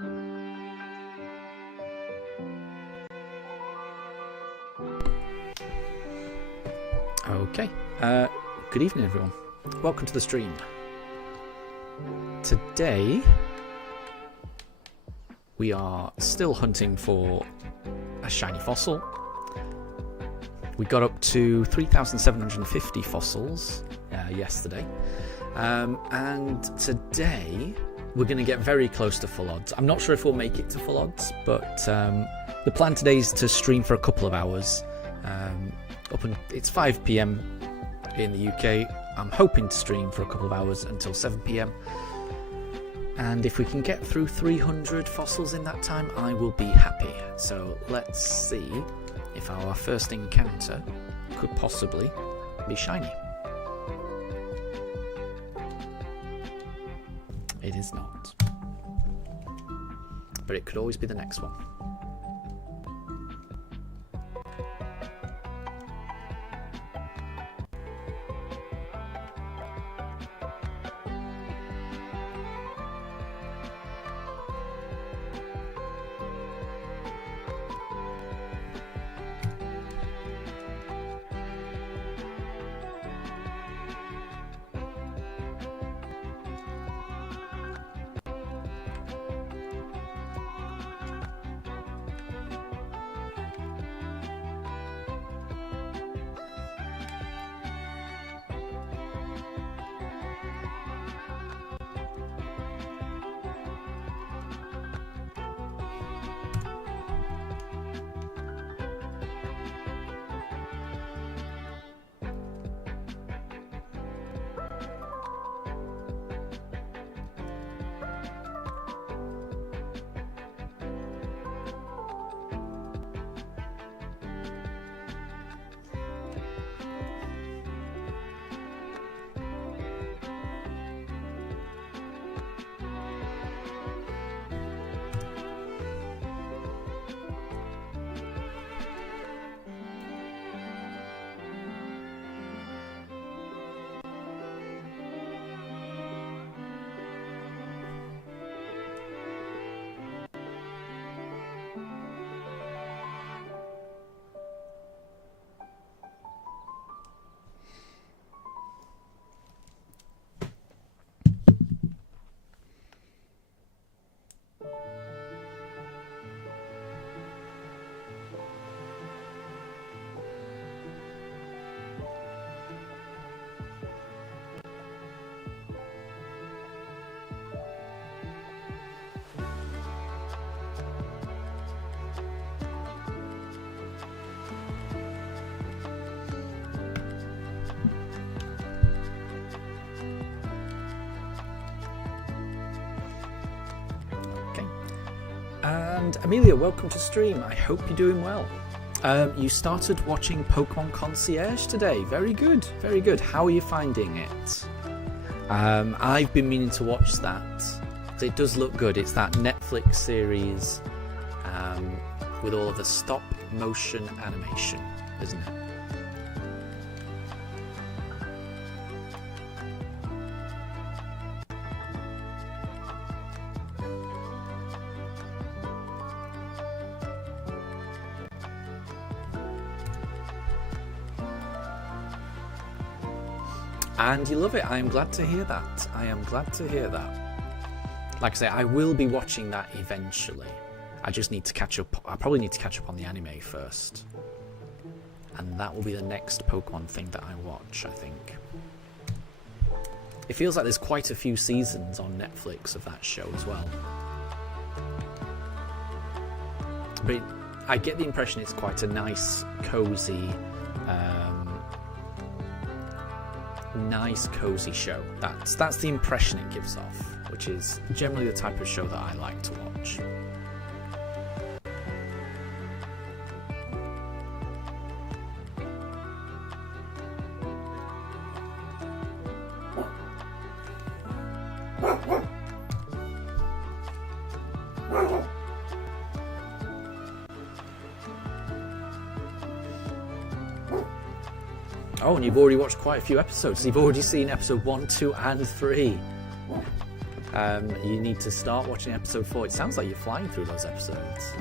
Okay, good evening everyone. Welcome to the stream. Today we are still hunting for a shiny fossil. We got up to 3,750 fossils yesterday, and today we're going to get very close to full odds. I'm not sure if we'll make it to full odds, but the plan today is to stream for a couple of hours. It's 5 PM in the UK. I'm hoping to stream for a couple of hours until 7 PM. And if we can get through 300 fossils in that time, I will be happy. So let's see if our first encounter could possibly be shiny. It is not. But it could always be the next one. And Amelia, welcome to stream. I hope you're doing well. You started watching Pokemon Concierge today. Very good, very good. How are you finding it? I've been meaning to watch that. It does look good. It's that Netflix series with all of the stop motion animation, isn't it? And you love it. I am glad to hear that. I am glad to hear that. Like I say, I will be watching that eventually. I just need to catch up. I probably need to catch up on the anime first. And that will be the next Pokemon thing that I watch, I think. It feels like there's quite a few seasons on Netflix of that show as well. But I get the impression it's quite a nice, cozy, show. That's the impression it gives off, which is generally the type of show that I like to watch. Oh, and you've already watched quite a few episodes. You've already seen episode 1, 2, and 3. you need to start watching episode 4. It sounds like you're flying through those episodes.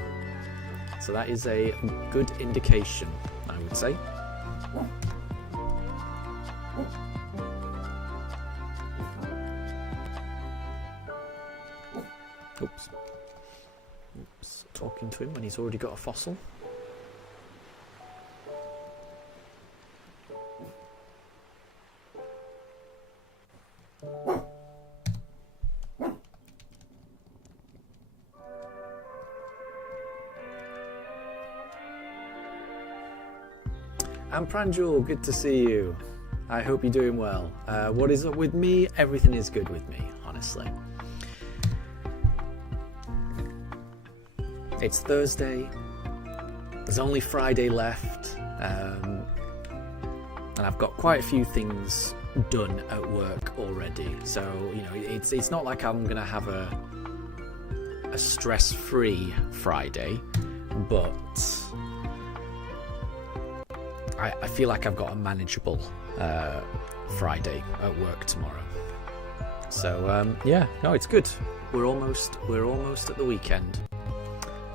So that is a good indication, I would say. Oops. Talking to him when he's already got a fossil. And Pranjul, good to see you. I hope you're doing well. What is up with me? Everything is good with me, honestly. It's Thursday. There's only Friday left. And I've got quite a few things done at work already. So, you know, it's not like I'm going to have a stress-free Friday, but I feel like I've got a manageable Friday at work tomorrow. So yeah, no, it's good. We're almost at the weekend.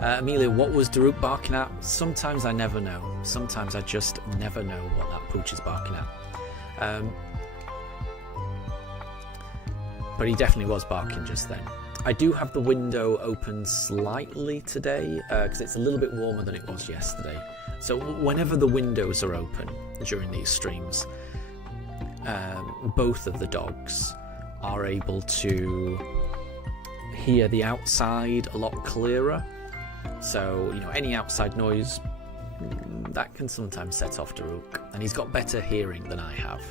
Amelia, what was Daruk barking at? Sometimes I never know. Sometimes I just never know what that pooch is barking at. But he definitely was barking just then. I do have the window open slightly today because it's a little bit warmer than it was yesterday. So whenever the windows are open during these streams, both of the dogs are able to hear the outside a lot clearer. So, you know, any outside noise, that can sometimes set off Daruk. And he's got better hearing than I have.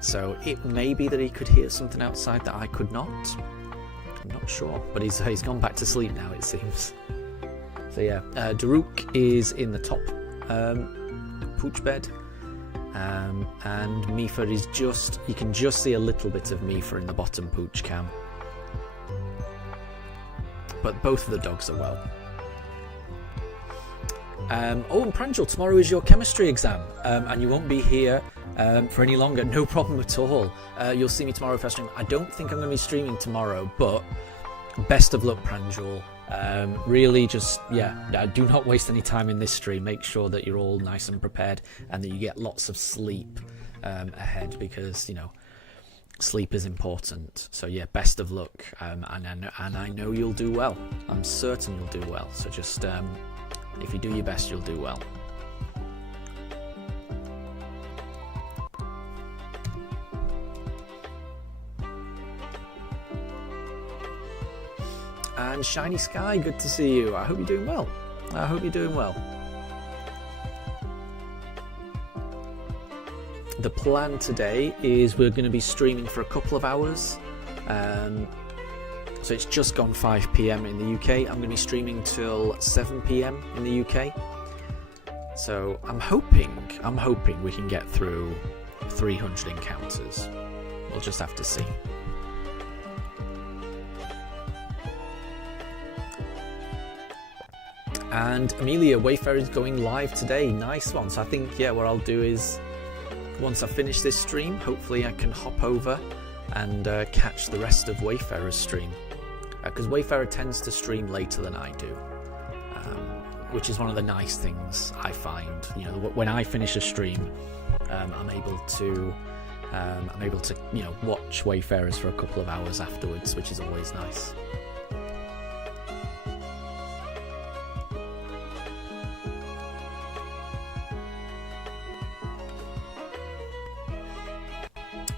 So it may be that he could hear something outside that I could not. I'm not sure. But he's gone back to sleep now, it seems. So yeah, Daruk is in the top pooch bed. And Mifa is just, you can just see a little bit of Mifa in the bottom pooch cam. But both of the dogs are well. And Pranjul, tomorrow is your chemistry exam, and you won't be here for any longer. No problem at all. You'll see me tomorrow if I stream. I don't think I'm going to be streaming tomorrow, but best of luck, Pranjul. Really, just do not waste any time in this stream. Make sure that you're all nice and prepared, and that you get lots of sleep ahead, because you know sleep is important. So yeah, best of luck, and I know you'll do well. I'm certain you'll do well. So just if you do your best, you'll do well. And Shiny Sky, good to see you. I hope you're doing well. I hope you're doing well. The plan today is we're going to be streaming for a couple of hours. So it's just gone 5 PM in the UK. I'm going to be streaming till 7 PM in the UK. So I'm hoping we can get through 300 encounters. We'll just have to see. And Amelia, Wayfarer is going live today. Nice one. So I think, yeah, what I'll do is once I finish this stream, hopefully I can hop over and catch the rest of Wayfarer's stream. Because Wayfarer tends to stream later than I do, which is one of the nice things I find. You know, when I finish a stream, I'm able to you know, watch Wayfarers for a couple of hours afterwards, which is always nice.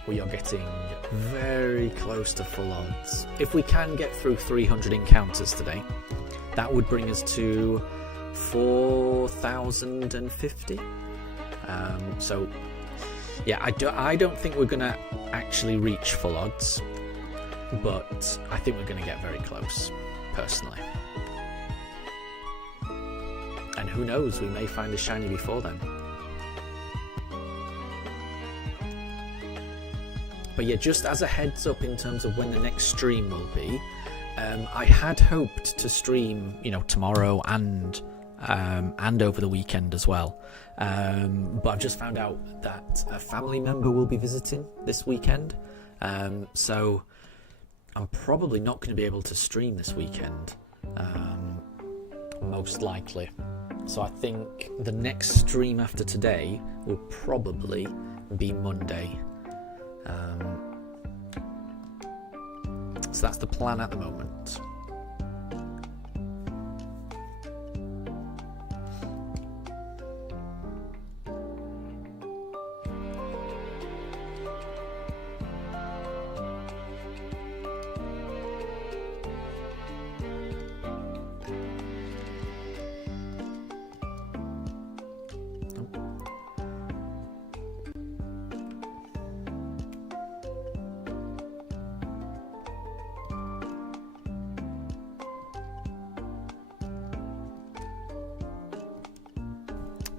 We are getting very close to full odds. If we can get through 300 encounters today, that would bring us to 4,050. So, yeah, I don't think we're going to actually reach full odds, but I think we're going to get very close, personally. And who knows, we may find a shiny before then. But yeah, just as a heads up in terms of when the next stream will be, I had hoped to stream, you know, tomorrow and over the weekend as well. But I've just found out that a family member will be visiting this weekend. So I'm probably not going to be able to stream this weekend, most likely. So I think the next stream after today will probably be Monday. So that's the plan at the moment.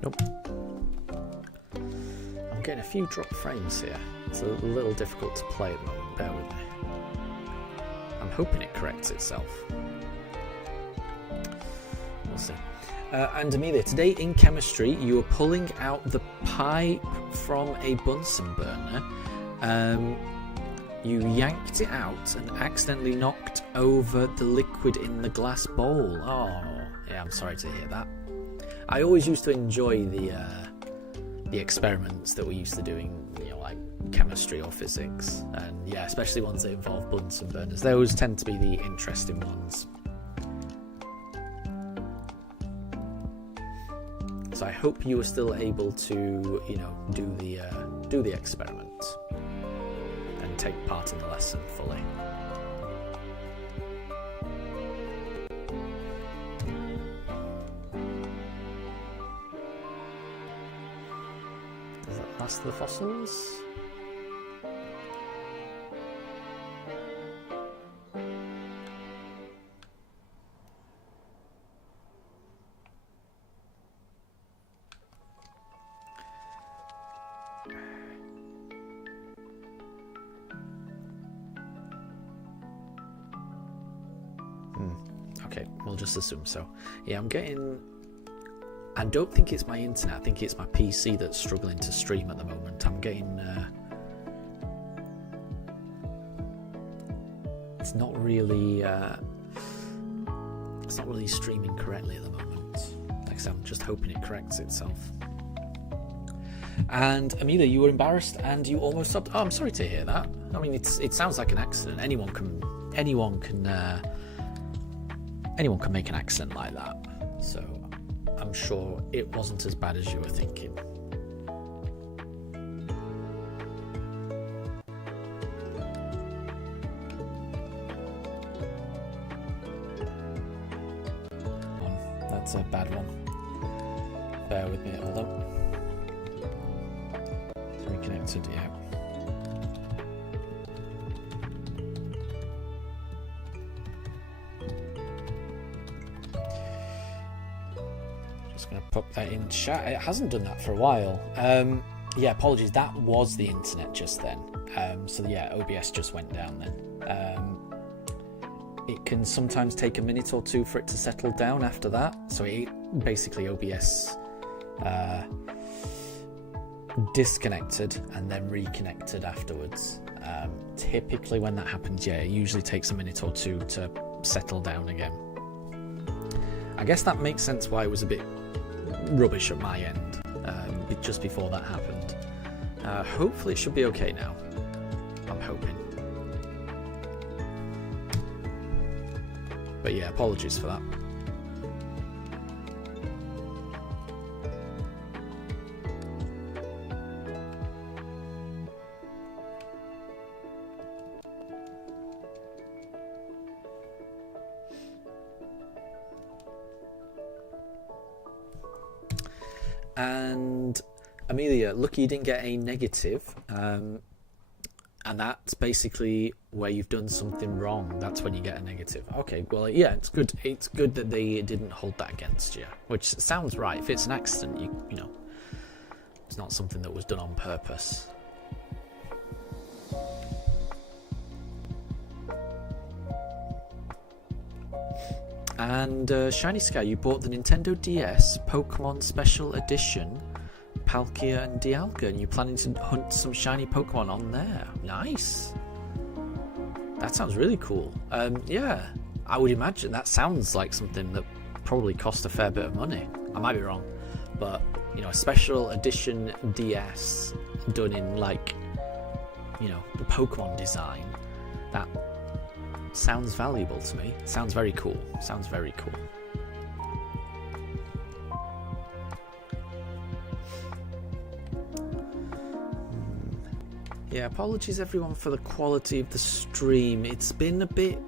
Nope. I'm getting a few drop frames here. It's a little difficult to play at the moment, bear with me. I'm hoping it corrects itself. We'll see. And Amelia, today in chemistry you were pulling out the pipe from a Bunsen burner. You yanked it out and accidentally knocked over the liquid in the glass bowl. Oh, yeah, I'm sorry to hear that. I always used to enjoy the experiments that we used to do in, like chemistry or physics, and yeah, especially ones that involve Bunsen burners. Those tend to be the interesting ones. So I hope you were still able to, do the experiment and take part in the lesson fully. Last of the fossils. Okay, we'll just assume so. Yeah, I'm getting... I don't think it's my internet, I think it's my PC that's struggling to stream at the moment. I'm getting... It's not really streaming correctly at the moment. Like I said, I'm just hoping it corrects itself. And Amelia, you were embarrassed and you almost stopped. Oh, I'm sorry to hear that. I mean, it sounds like an accident. Anyone can make an accident like that. So I'm sure it wasn't as bad as you were thinking. That's a bad one. Bear with me, hold on. It's reconnected, yeah. Just going to pop that in chat. It hasn't done that for a while. Yeah, apologies. That was the internet just then. So yeah, OBS just went down then. It can sometimes take a minute or two for it to settle down after that. So it basically OBS disconnected and then reconnected afterwards. Typically when that happens, yeah, it usually takes a minute or two to settle down again. I guess that makes sense why it was a bit rubbish at my end just before that happened. Hopefully it should be okay now. I'm hoping. But yeah, apologies for that. And Amelia, lucky you didn't get a negative. And that's basically where you've done something wrong. That's when you get a negative. Okay, well, yeah, it's good. It's good that they didn't hold that against you, which sounds right. If it's an accident, you know, it's not something that was done on purpose. And Shiny Sky, you bought the Nintendo DS Pokemon Special Edition Palkia and Dialga, and you're planning to hunt some shiny Pokemon on there. Nice. That sounds really cool. Yeah, I would imagine that sounds like something that probably cost a fair bit of money. I might be wrong, but you know, a special edition DS done in like, you know, the Pokemon design, that sounds valuable to me. Sounds very cool. Sounds very cool. Yeah, apologies everyone for the quality of the stream. It's been a bit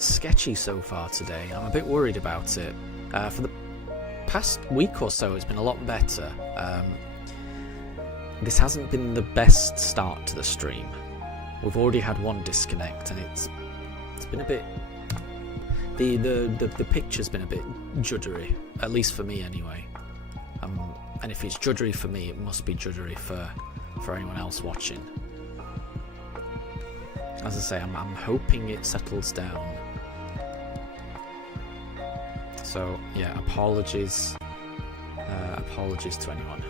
sketchy so far today. I'm a bit worried about it. For the past week or so, it's been a lot better. This hasn't been the best start to the stream. We've already had one disconnect, and it's been a bit. The picture's been a bit juddery, at least for me anyway. And if it's juddery for me, it must be juddery for anyone else watching. As I say, I'm hoping it settles down. So yeah, apologies to anyone.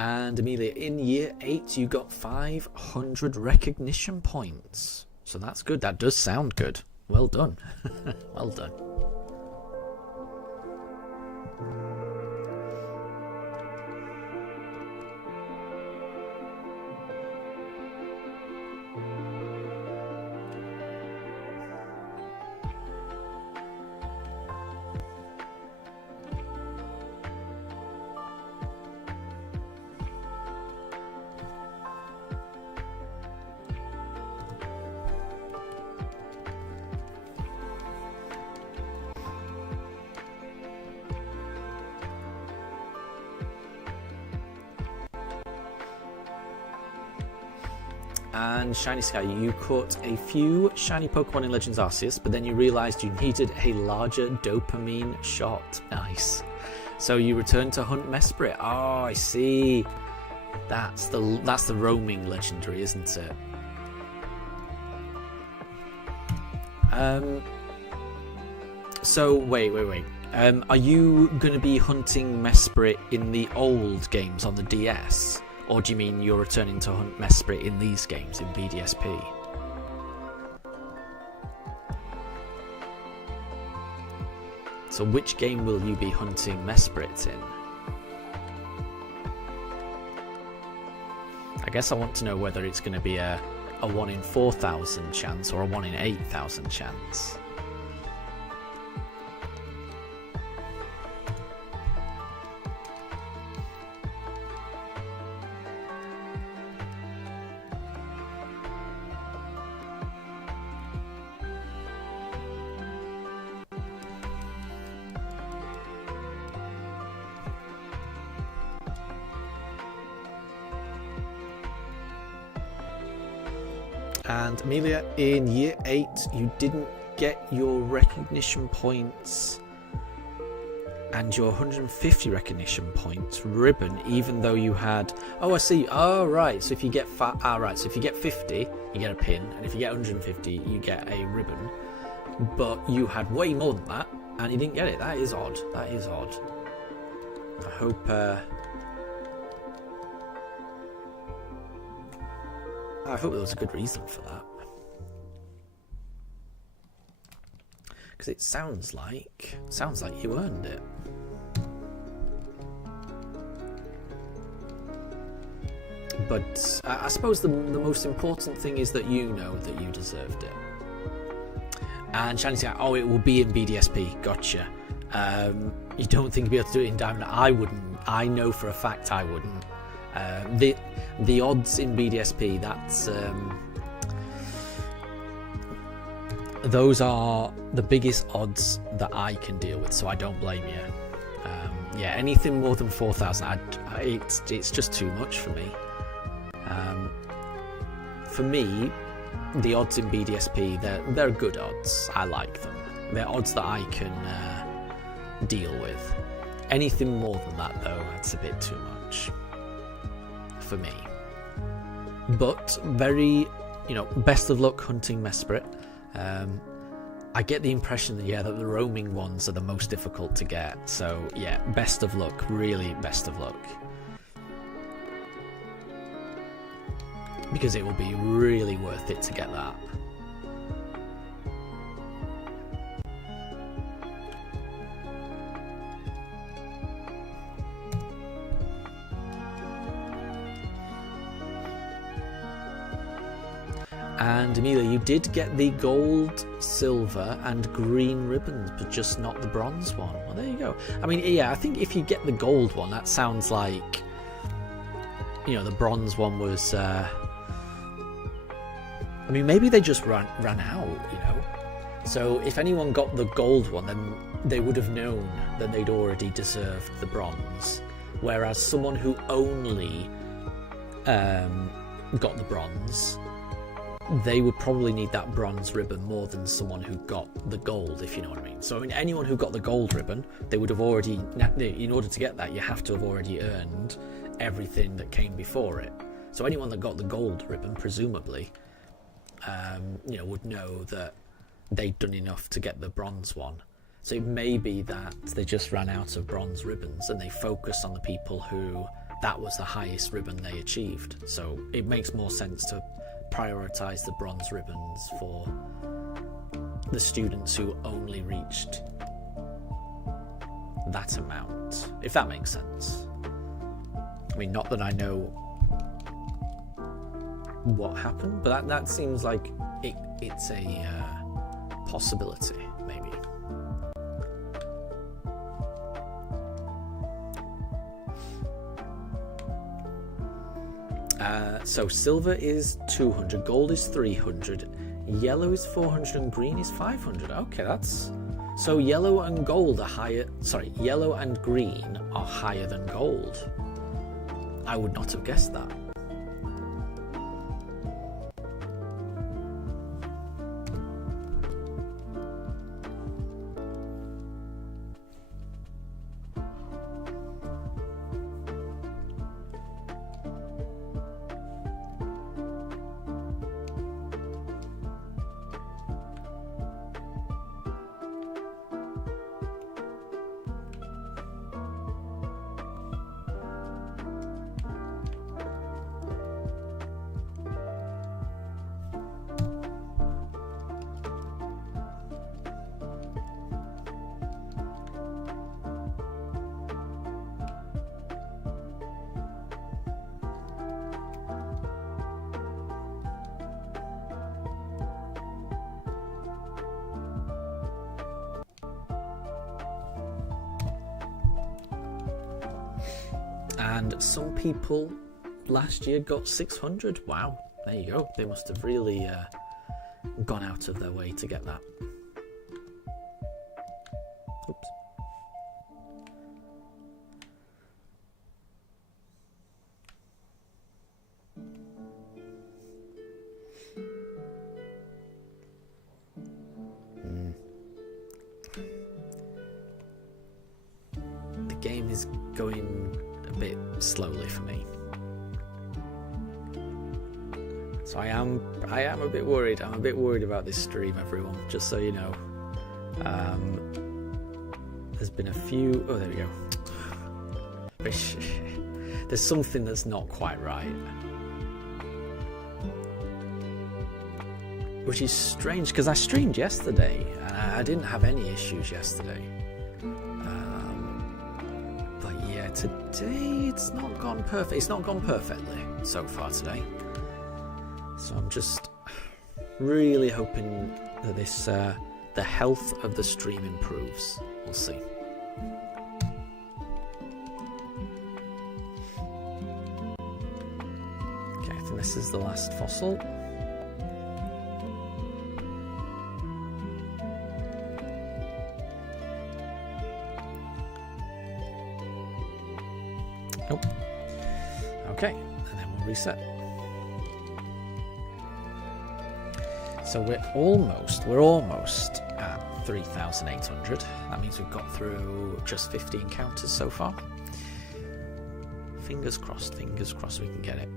And Amelia, in year 8 you got 500 recognition points. So that's good. That does sound good. Well done. Well done. And Shiny Sky, you caught a few shiny Pokemon in Legends Arceus, but then you realised you needed a larger dopamine shot. Nice. So you returned to hunt Mesprit. Oh, I see. That's the roaming legendary, isn't it? So wait. Are you going to be hunting Mesprit in the old games on the DS? Or do you mean you're returning to hunt Mesprit in these games, in BDSP? So which game will you be hunting Mesprit in? I guess I want to know whether it's going to be a 1 in 4,000 chance or a 1 in 8,000 chance. And Amelia, in year 8, you didn't get your recognition points and your 150 recognition points ribbon, even though you had. Oh, I see. Oh, right. So if you get so if you get 50, you get a pin, and if you get 150, you get a ribbon. But you had way more than that, and you didn't get it. That is odd. That is odd. I hope. I hope there was a good reason for that. Because it sounds like you earned it. But I suppose the most important thing is that you know that you deserved it. And Shiny said, oh, it will be in BDSP. Gotcha. You don't think you'll be able to do it in Diamond? I wouldn't. I know for a fact I wouldn't. The odds in BDSP, those are the biggest odds that I can deal with, so I don't blame you. Yeah, anything more than 4,000, it's just too much for me. For me, the odds in BDSP, they're good odds. I like them. They're odds that I can deal with. Anything more than that, though, that's a bit too much. for me. But very, best of luck hunting Mesprit. I get the impression that, that the roaming ones are the most difficult to get. So, yeah, best of luck. Really, best of luck. Because it will be really worth it to get that. And Amelia, you did get the gold, silver and green ribbons, but just not the bronze one. Well, there you go. I mean, yeah, I think if you get the gold one, that sounds like, the bronze one was... I mean, maybe they just ran out, So if anyone got the gold one, then they would have known that they'd already deserved the bronze. Whereas someone who only got the bronze... they would probably need that bronze ribbon more than someone who got the gold, if you know what I mean. So, I mean, anyone who got the gold ribbon, they would have already, in order to get that, you have to have already earned everything that came before it. So anyone that got the gold ribbon, presumably, would know that they'd done enough to get the bronze one. So it may be that they just ran out of bronze ribbons and they focused on the people who that was the highest ribbon they achieved. So it makes more sense to prioritize the bronze ribbons for the students who only reached that amount, if that makes sense. I mean, not that I know what happened, but that seems like it's a possibility, maybe. So silver is 200, gold is 300, yellow is 400 and green is 500. Okay, that's... So yellow and gold are higher... Sorry, yellow and green are higher than gold. I would not have guessed that. And some people last year got 600. Wow, there you go. They must have really gone out of their way to get that. Oops. The game is going a bit slowly for me, so I am a bit worried. I'm a bit worried about this stream, everyone, just so you know. There's been a few... Oh, there we go. There's something that's not quite right, which is strange because I streamed yesterday and I didn't have any issues yesterday. Today it's not gone perfect. It's not gone perfectly so far today. So I'm just really hoping that this the health of the stream improves. We'll see. Okay, I think this is the last fossil. Nope. Okay, and then we'll reset. So we're almost at 3,800. That means we've got through just 50 encounters so far. fingers crossed we can get it.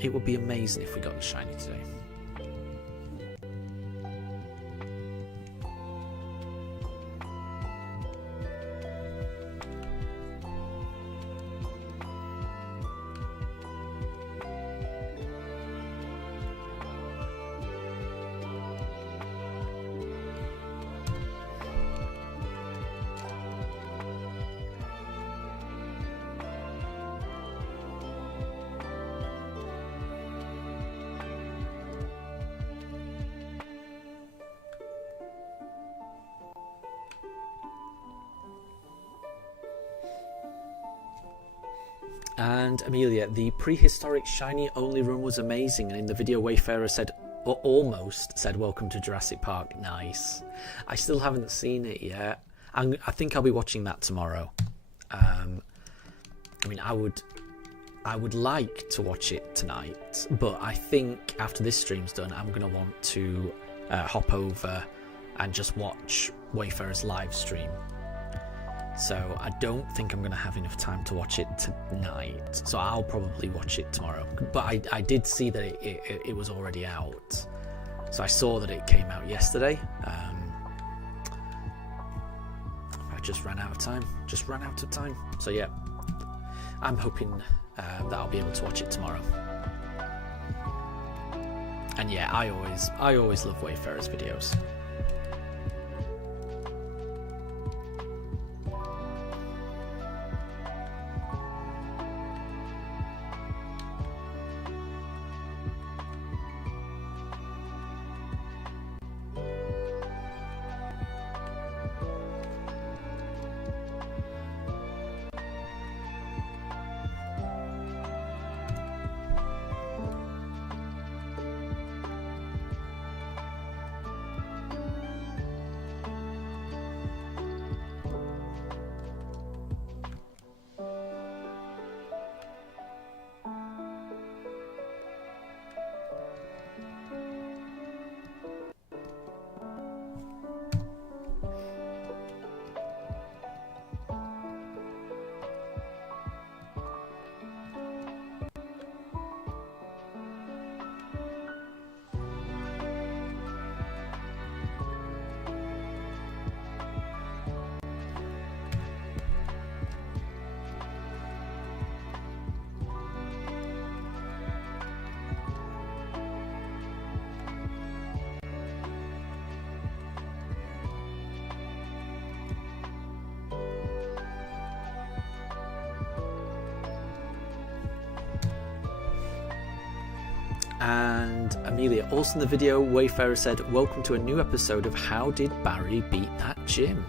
It would be amazing if we got the shiny today. And Amelia, the prehistoric shiny only run was amazing, and in the video Wayfarer said, or almost said, welcome to Jurassic Park. Nice. I still haven't seen it yet. I think I'll be watching that tomorrow. I mean, I would like to watch it tonight, but I think after this stream's done, I'm going to want to hop over and just watch Wayfarer's live stream. So I don't think I'm going to have enough time to watch it tonight. So I'll probably watch it tomorrow. But I did see that it was already out. So I saw that it came out yesterday. I just ran out of time. So yeah, I'm hoping that I'll be able to watch it tomorrow. And yeah, I always love Wayfarer's videos. And Amelia, also in the video, Wayfarer said, welcome to a new episode of How Did Barry Beat That Gym?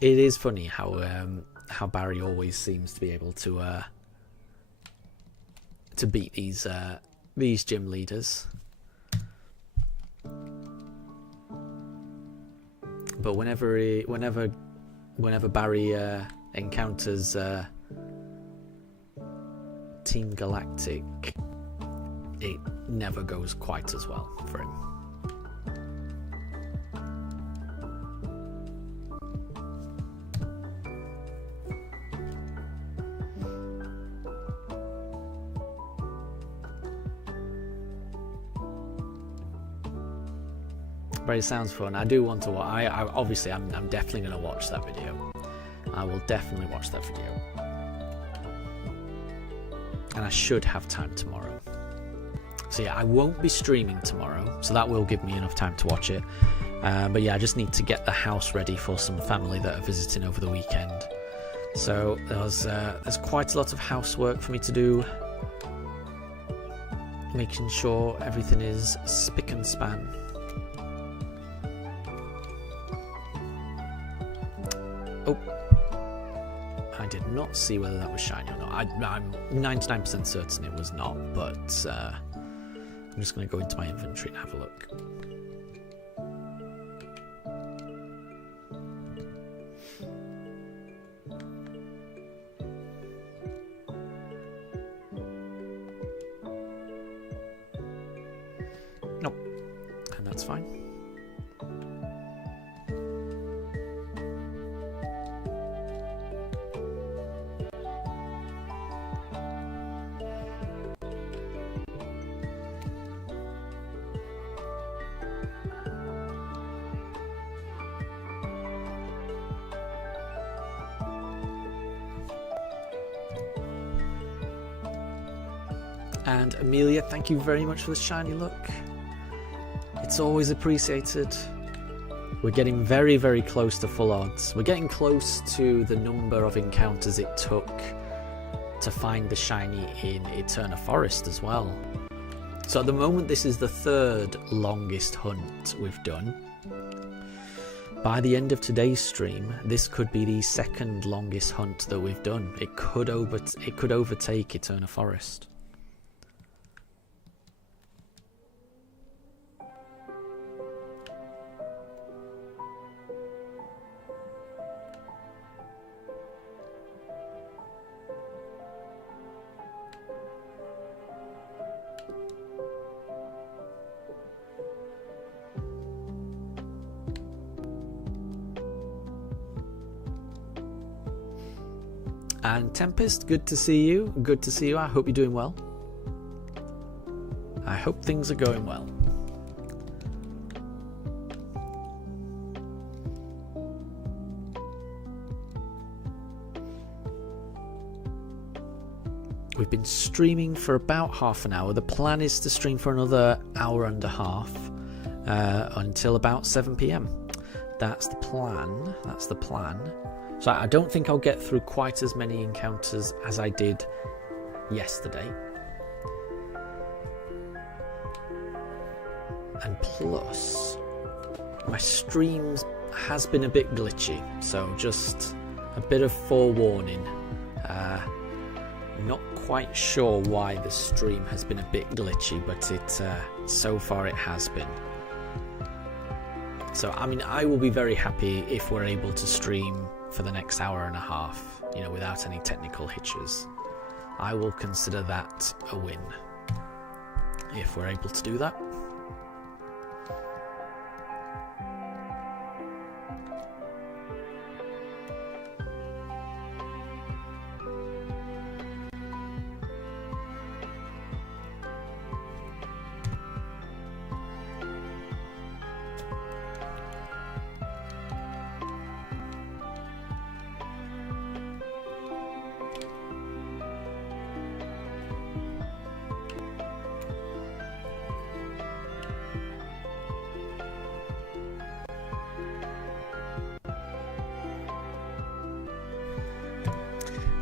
It is funny how Barry always seems to be able to beat these gym leaders. But whenever Barry encounters Team Galactic, it never goes quite as well for him. But it sounds fun. I do want to watch. Obviously, I'm definitely going to watch that video. I will definitely watch that video, and I should have time tomorrow. So yeah, I won't be streaming tomorrow, so that will give me enough time to watch it. But yeah, I just need to get the house ready for some family that are visiting over the weekend. So there's quite a lot of housework for me to do, making sure everything is spick and span. Oh, I did not see whether that was shiny or not. I'm 99% certain it was not, but I'm just going to go into my inventory and have a look. That's fine. And Amelia, thank you very much for the shiny look. It's always appreciated. We're getting very, very close to full odds. We're getting close to the number of encounters it took to find the shiny in Eterna Forest as well. So at the moment, this is the third longest hunt we've done. By the end of today's stream, this could be the second longest hunt that we've done. It could overtake Eterna Forest. And Tempest, good to see you. Good to see you. I hope you're doing well. I hope things are going well. We've been streaming for about half an hour. The plan is to stream for another hour and a half until about 7 PM. That's the plan. That's the plan. So I don't think I'll get through quite as many encounters as I did yesterday. And plus, my streams has been a bit glitchy, so just a bit of forewarning. Not quite sure why the stream has been a bit glitchy, but so far it has been. So I mean, I will be very happy if we're able to stream for the next hour and a half, you know, without any technical hitches. I will consider that a win if we're able to do that.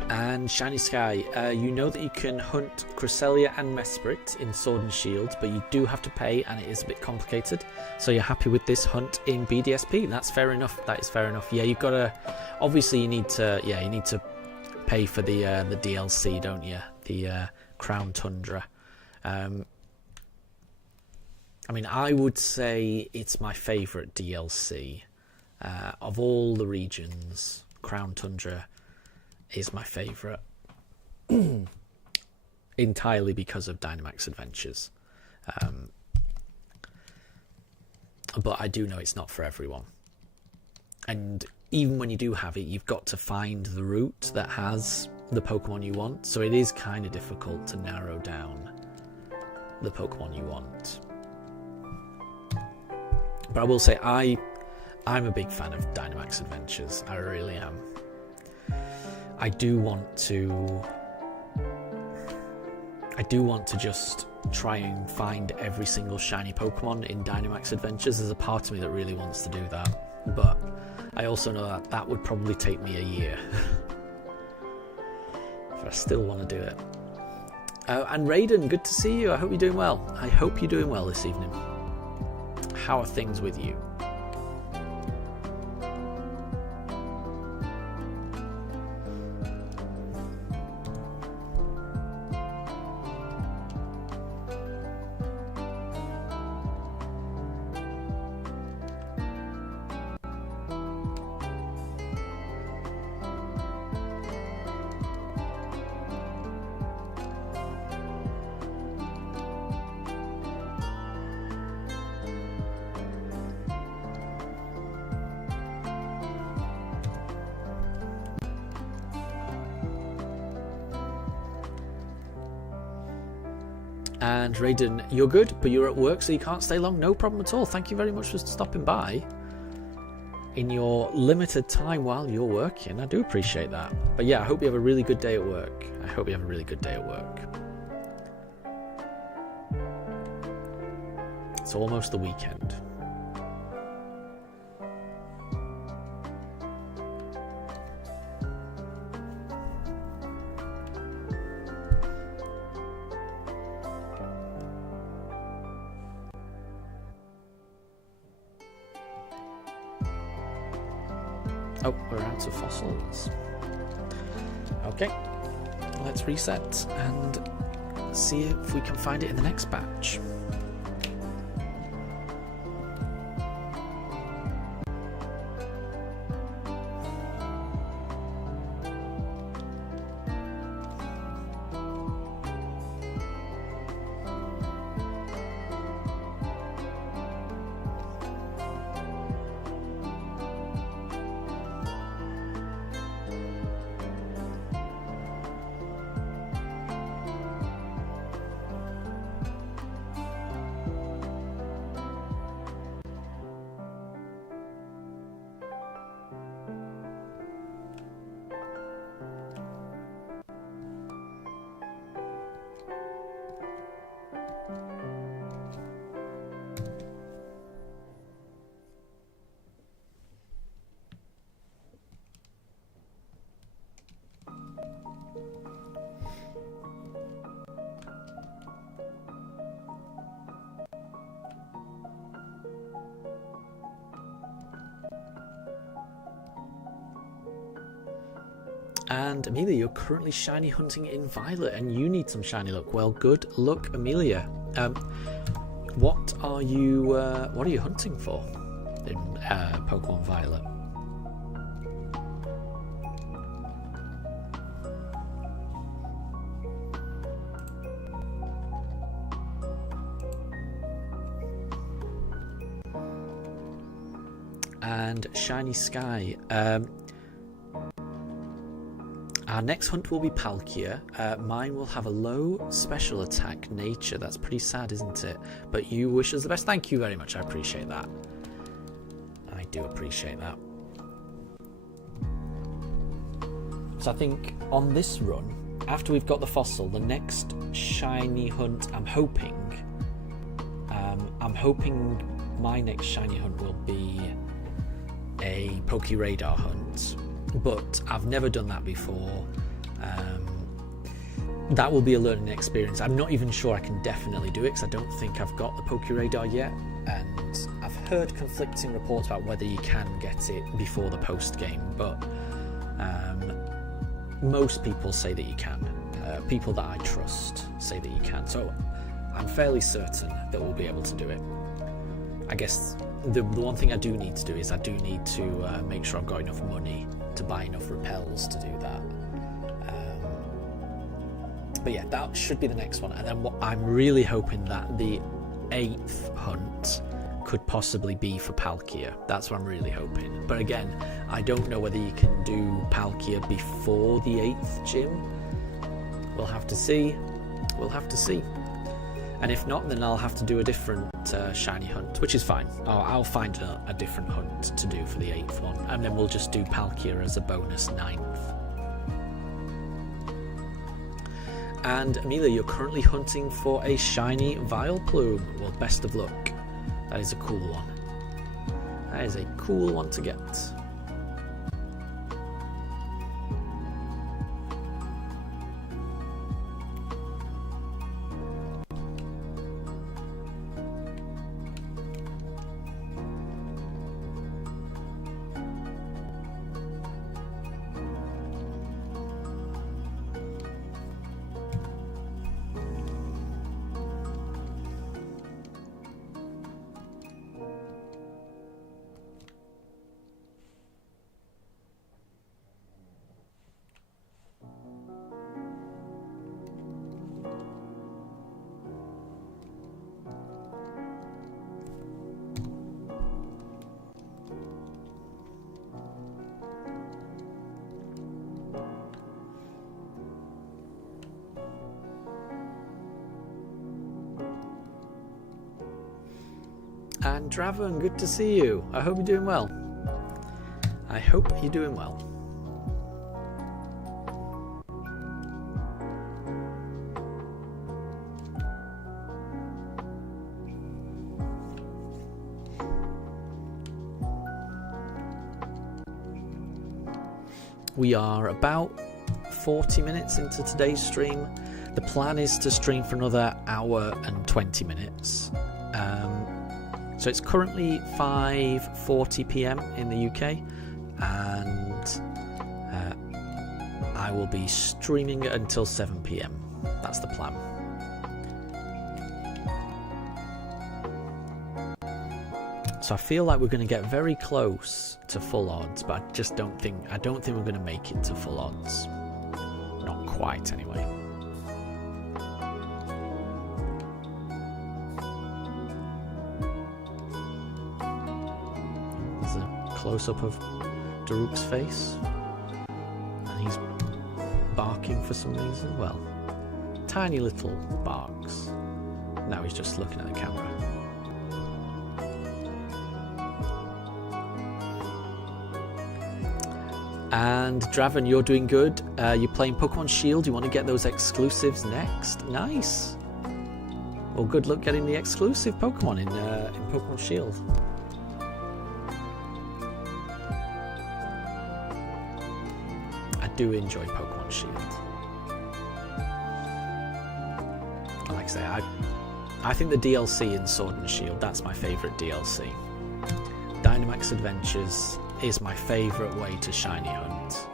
And Shiny Sky, you know that you can hunt Cresselia and Mesprit in Sword and Shield, but you do have to pay, and it is a bit complicated. So you're happy with this hunt in BDSP? That's fair enough. That is fair enough. Yeah, you've got to. Obviously, you need to. Yeah, you need to pay for the DLC, don't you? The Crown Tundra. I mean, I would say it's my favourite DLC of all the regions. Crown Tundra is my favourite, entirely because of Dynamax Adventures. But I do know it's not for everyone. And even when you do have it, you've got to find the route that has the Pokemon you want. So it is kind of difficult to narrow down the Pokemon you want. But I will say, I'm a big fan of Dynamax Adventures. I really am. I do want to just try and find every single shiny Pokemon in Dynamax Adventures. There's a part of me that really wants to do that, but I also know that that would probably take me a year. But I still want to do it. And Raiden, good to see you. I hope you're doing well. I hope you're doing well this evening. How are things with you? And Raiden, you're good, but you're at work, so you can't stay long. No problem at all. Thank you very much for stopping by in your limited time while you're working. I do appreciate that. But yeah, I hope you have a really good day at work. I hope you have a really good day at work. It's almost the weekend. Oh, we're out of fossils. Okay, let's reset and see if we can find it in the next batch. And Amelia, you're currently shiny hunting in Violet, and you need some shiny luck. Well, good luck, Amelia. What are you hunting for in Pokemon Violet? And Shiny Sky. Our next hunt will be Palkia. Mine will have a low special attack nature. That's pretty sad, isn't it? But you wish us the best. Thank you very much. I appreciate that. I do appreciate that. So I think on this run, after we've got the fossil, the next shiny hunt, I'm hoping my next shiny hunt will be a Poke Radar hunt. But I've never done that before. That will be a learning experience. I'm not even sure I can definitely do it because I don't think I've got the Poke Radar yet, and I've heard conflicting reports about whether you can get it before the post game, but most people say that you can. People that I trust say that you can, so I'm fairly certain that we'll be able to do it. I guess the one thing I do need to do is I do need to make sure I've got enough money to buy enough repels to do that. But yeah, that should be the next one. And then what I'm really hoping that the 8th hunt could possibly be for Palkia. That's what I'm really hoping. But again, I don't know whether you can do Palkia before the 8th gym. We'll have to see. We'll have to see. And if not, then I'll have to do a different shiny hunt, which is fine. I'll find a different hunt to do for the 8th one, and then we'll just do Palkia as a bonus 9th. And Amelia, you're currently hunting for a shiny Vileplume. Well, best of luck. That is a cool one. That is a cool one to get. And Draven, good to see you. I hope you're doing well. I hope you're doing well. We are about 40 minutes into today's stream. The plan is to stream for another hour and 20 minutes. So it's currently 5:40 PM in the UK, and I will be streaming until 7 PM. That's the plan. So I feel like we're going to get very close to full odds, but I don't think we're going to make it to full odds. Not quite, anyway. There's a close-up of Daruk's face, and he's barking for some reason. Well, tiny little barks. Now he's just looking at the camera. And Draven, you're doing good. You're playing Pokemon Shield. You want to get those exclusives next? Nice. Well, good luck getting the exclusive Pokemon in Pokemon Shield. I do enjoy Pokemon Shield. Like I say, I think the DLC in Sword and Shield, that's my favourite DLC. Dynamax Adventures is my favourite way to shiny hunt.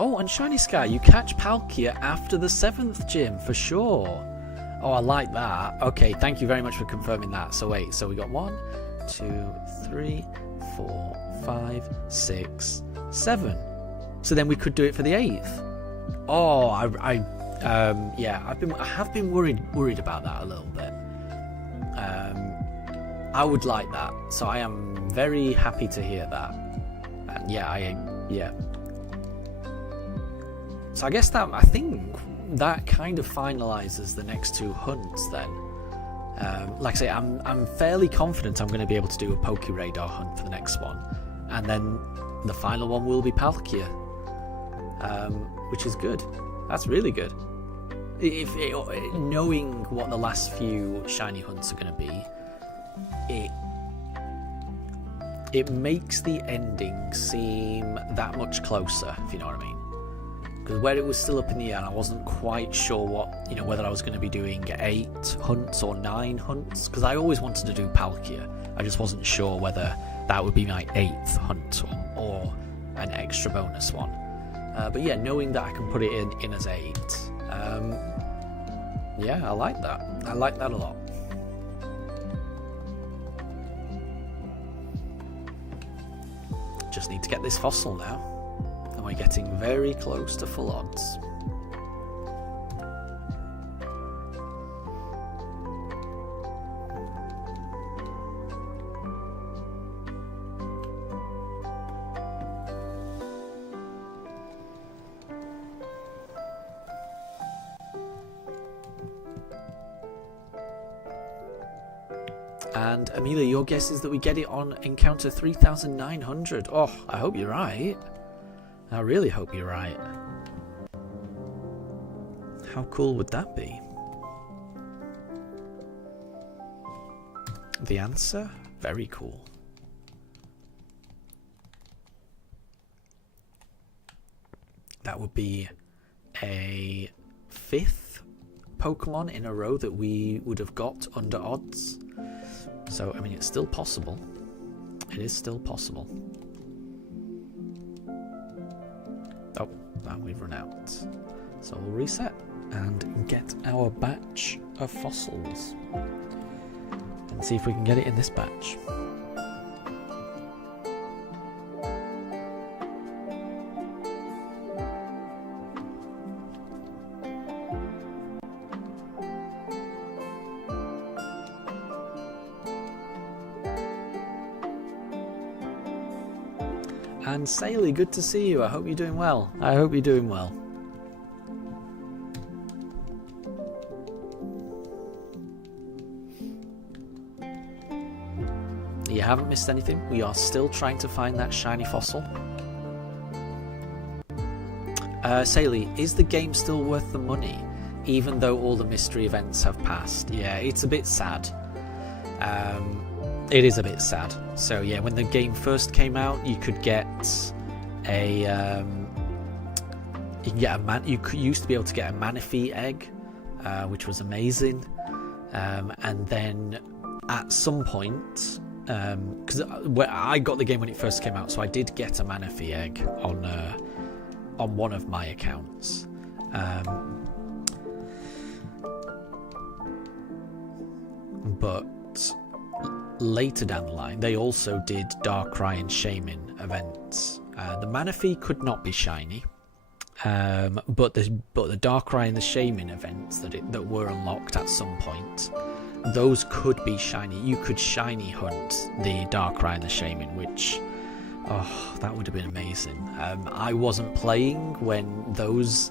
Oh, and Shiny Sky, you catch Palkia after the 7th gym, for sure. Oh, I like that. Okay, thank you very much for confirming that. So wait, so we got 1, 2, 3, 4, 5, 6, 7. So then we could do it for the 8th. Oh, yeah, I have been worried about that a little bit. I would like that, so I am very happy to hear that. And yeah. So I guess I think that kind of finalises the next 2 hunts then. Like I say, I'm fairly confident I'm going to be able to do a Pokéradar hunt for the next one, and then the final one will be Palkia, which is good. That's really good. Knowing what the last few shiny hunts are going to be, it makes the ending seem that much closer, if you know what I mean. Because where it was still up in the air, and I wasn't quite sure whether I was going to be doing 8 hunts or 9 hunts, because I always wanted to do Palkia. I just wasn't sure whether that would be my 8th hunt or an extra bonus one. But yeah, knowing that I can put it in as 8, yeah, I like that. I like that a lot. Just need to get this fossil now. And we're getting very close to full odds. And Amelia, your guess is that we get it on encounter 3900. Oh, I hope you're right. I really hope you're right. How cool would that be? The answer? Very cool. That would be a 5th Pokemon in a row that we would have got under odds. So, I mean, it's still possible. It is still possible. Oh, now we've run out. So we'll reset and get our batch of fossils. And see if we can get it in this batch. And Saley, good to see you. I hope you're doing well. I hope you're doing well. You haven't missed anything. We are still trying to find that shiny fossil. Saley, is the game still worth the money, even though all the mystery events have passed? Yeah, it's a bit sad. It is a bit sad. So yeah, when the game first came out, you could get a you used to be able to get a Manaphy egg, which was amazing. And then at some point, because I got the game when it first came out, so I did get a Manaphy egg on one of my accounts. But later down the line, they also did Darkrai and Shaman events. The Manaphy could not be shiny, but the Darkrai and the Shaman events that were unlocked at some point, those could be shiny. You could shiny hunt the Darkrai and the Shaman, which, oh, that would have been amazing. I wasn't playing when those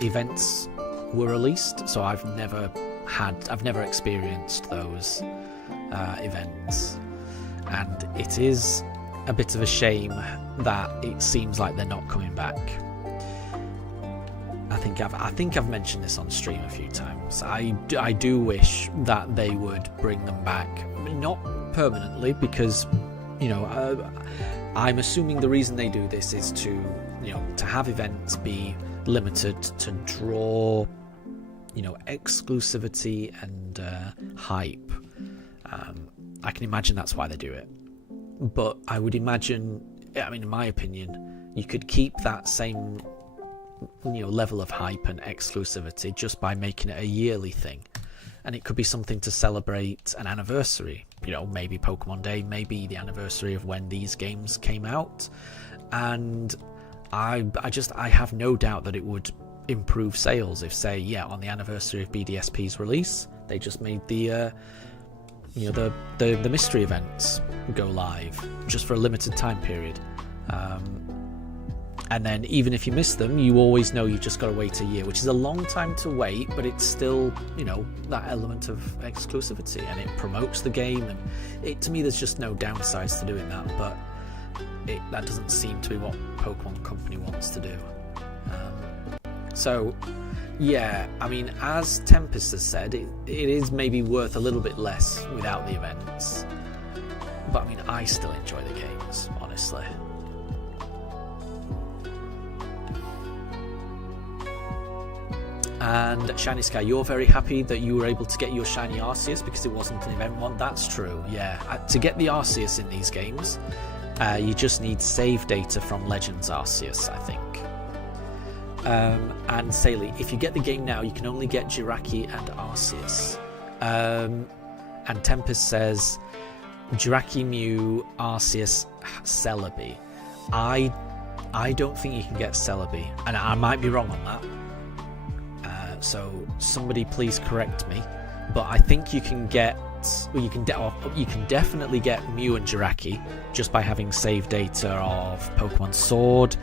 events were released, so I've never experienced those events, and it is a bit of a shame that it seems like they're not coming back. I think I've mentioned this on stream a few times. I do wish that they would bring them back, not permanently, because I'm assuming the reason they do this is to have events be limited to draw exclusivity and hype. I can imagine that's why they do it, but I would imagine, in my opinion, you could keep that same level of hype and exclusivity just by making it a yearly thing, and it could be something to celebrate an anniversary, maybe Pokemon Day, maybe the anniversary of when these games came out, and I have no doubt that it would improve sales if, say, on the anniversary of BDSP's release, they just made the mystery events go live just for a limited time period, and then even if you miss them, you always know you've just got to wait a year, which is a long time to wait, but it's still that element of exclusivity, and it promotes the game, and to me there's just no downsides to doing that, but that doesn't seem to be what Pokemon Company wants to do. So yeah, as Tempest has said, it is maybe worth a little bit less without the events, but I still enjoy the games, honestly. And Shiny Sky, you're very happy that you were able to get your shiny Arceus because it wasn't an event one. That's true, yeah. To get the Arceus in these games, you just need save data from Legends Arceus, I think. And Saley, if you get the game now, you can only get Jirachi and Arceus. And Tempest says Jirachi, Mew, Arceus, Celebi. I don't think you can get Celebi, and I might be wrong on that. So somebody please correct me, but I think you can get, you can definitely get Mew and Jirachi just by having save data of Pokemon Sword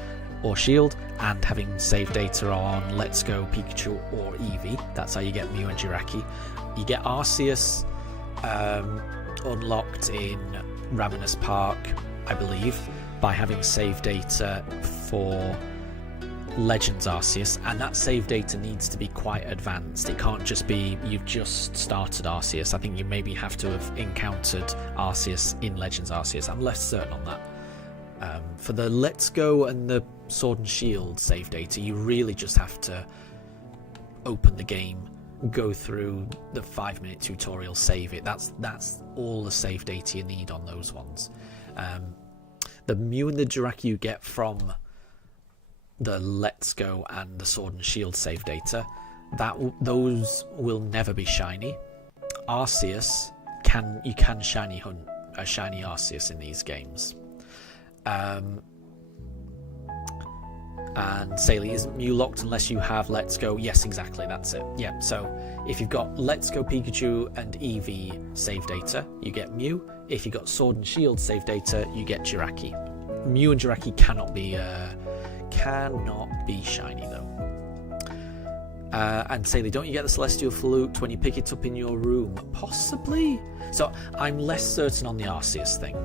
or Shield and having save data on Let's Go Pikachu or Eevee. That's how you get Mew and Jirachi. You get Arceus unlocked in Ravenous Park, I believe, by having save data for Legends Arceus, and that save data needs to be quite advanced. It can't just be you've just started Arceus. I think you maybe have to have encountered Arceus in Legends Arceus. I'm less certain on that. For the Let's Go and the Sword and Shield save data, you really just have to open the game, go through the 5-minute tutorial, save it. That's all the save data you need on those ones. The Mew and the Jirachi you get from the Let's Go and the Sword and Shield save data, those will never be shiny. Arceus you can shiny hunt a shiny Arceus in these games. And Saley, isn't Mew locked unless you have Let's Go? Yes, exactly, that's it. Yeah, so if you've got Let's Go Pikachu and Eevee save data, you get Mew. If you've got Sword and Shield save data, you get Jirachi. Mew and Jirachi cannot be shiny though. And Saley, don't you get the Celestial Flute when you pick it up in your room? Possibly. So I'm less certain on the Arceus thing.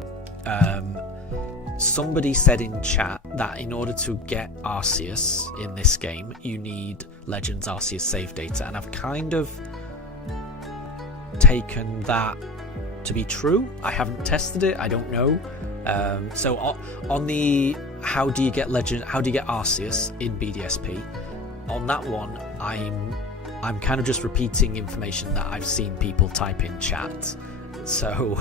Somebody said in chat that in order to get Arceus in this game, you need Legends Arceus save data, and I've kind of taken that to be true. I haven't tested it, I don't know. So on the how do you get Arceus in BDSP, on that one I'm kind of just repeating information that I've seen people type in chat. So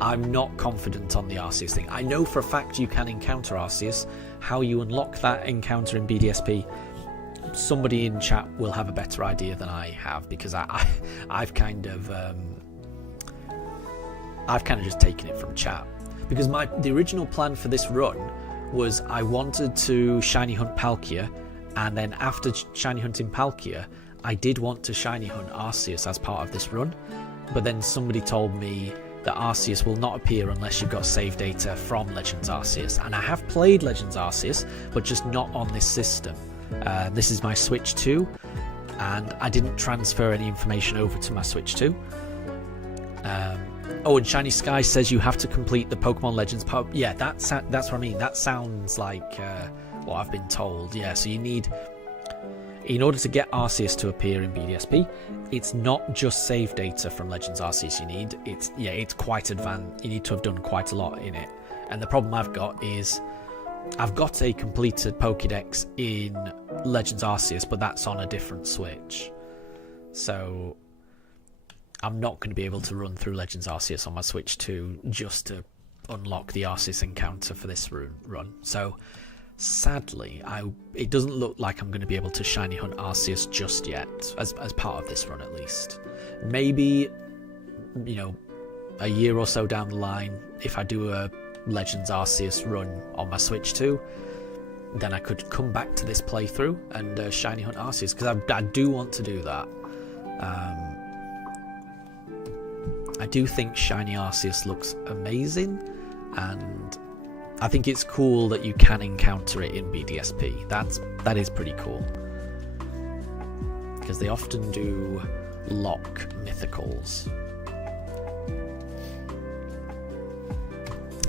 I'm not confident on the Arceus thing. I know for a fact you can encounter Arceus. How you unlock that encounter in BDSP, somebody in chat will have a better idea than I have, because I've kind of just taken it from chat. Because the original plan for this run was I wanted to shiny hunt Palkia, and then after shiny hunting Palkia, I did want to shiny hunt Arceus as part of this run. But then somebody told me that Arceus will not appear unless you've got save data from Legends Arceus. And I have played Legends Arceus, but just not on this system. This is my Switch 2, and I didn't transfer any information over to my Switch 2. Oh, and Shiny Sky says you have to complete the Pokemon Legends Pub. Yeah, that's what I mean. That sounds like what I've been told. Yeah, so you need... In order to get Arceus to appear in BDSP, it's not just save data from Legends Arceus you need. It's quite advanced. You need to have done quite a lot in it. And the problem I've got is I've got a completed Pokédex in Legends Arceus, but that's on a different Switch. So I'm not going to be able to run through Legends Arceus on my Switch 2 just to unlock the Arceus encounter for this run. So sadly, it doesn't look like I'm going to be able to shiny hunt Arceus just yet, as part of this run at least. Maybe, a year or so down the line, if I do a Legends Arceus run on my Switch 2, then I could come back to this playthrough and shiny hunt Arceus, because I do want to do that. I do think shiny Arceus looks amazing, and I think it's cool that you can encounter it in BDSP. That is pretty cool, because they often do lock mythicals.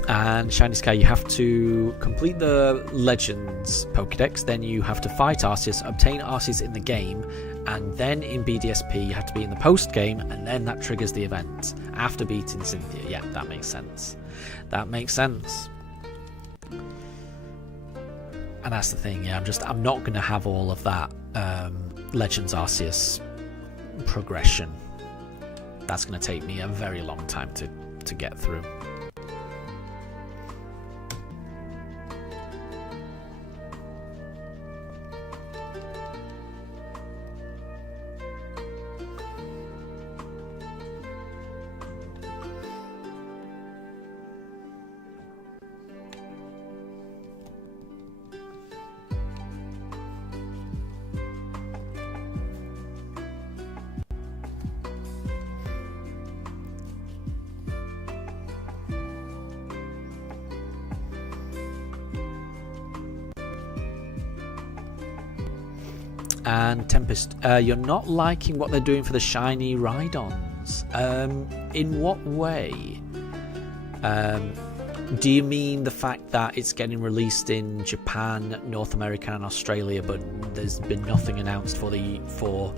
And Shiny Sky, you have to complete the Legends Pokédex, then you have to fight Arceus, obtain Arceus in the game, and then in BDSP you have to be in the post-game, and then that triggers the event after beating Cynthia. Yeah, that makes sense. That makes sense. And that's the thing, yeah, I'm not going to have all of that Legends Arceus progression. That's going to take me a very long time to get through. And Tempest, you're not liking what they're doing for the shiny Rhydons. In what way? Do you mean the fact that it's getting released in Japan, North America, and Australia, but there's been nothing announced for Europe?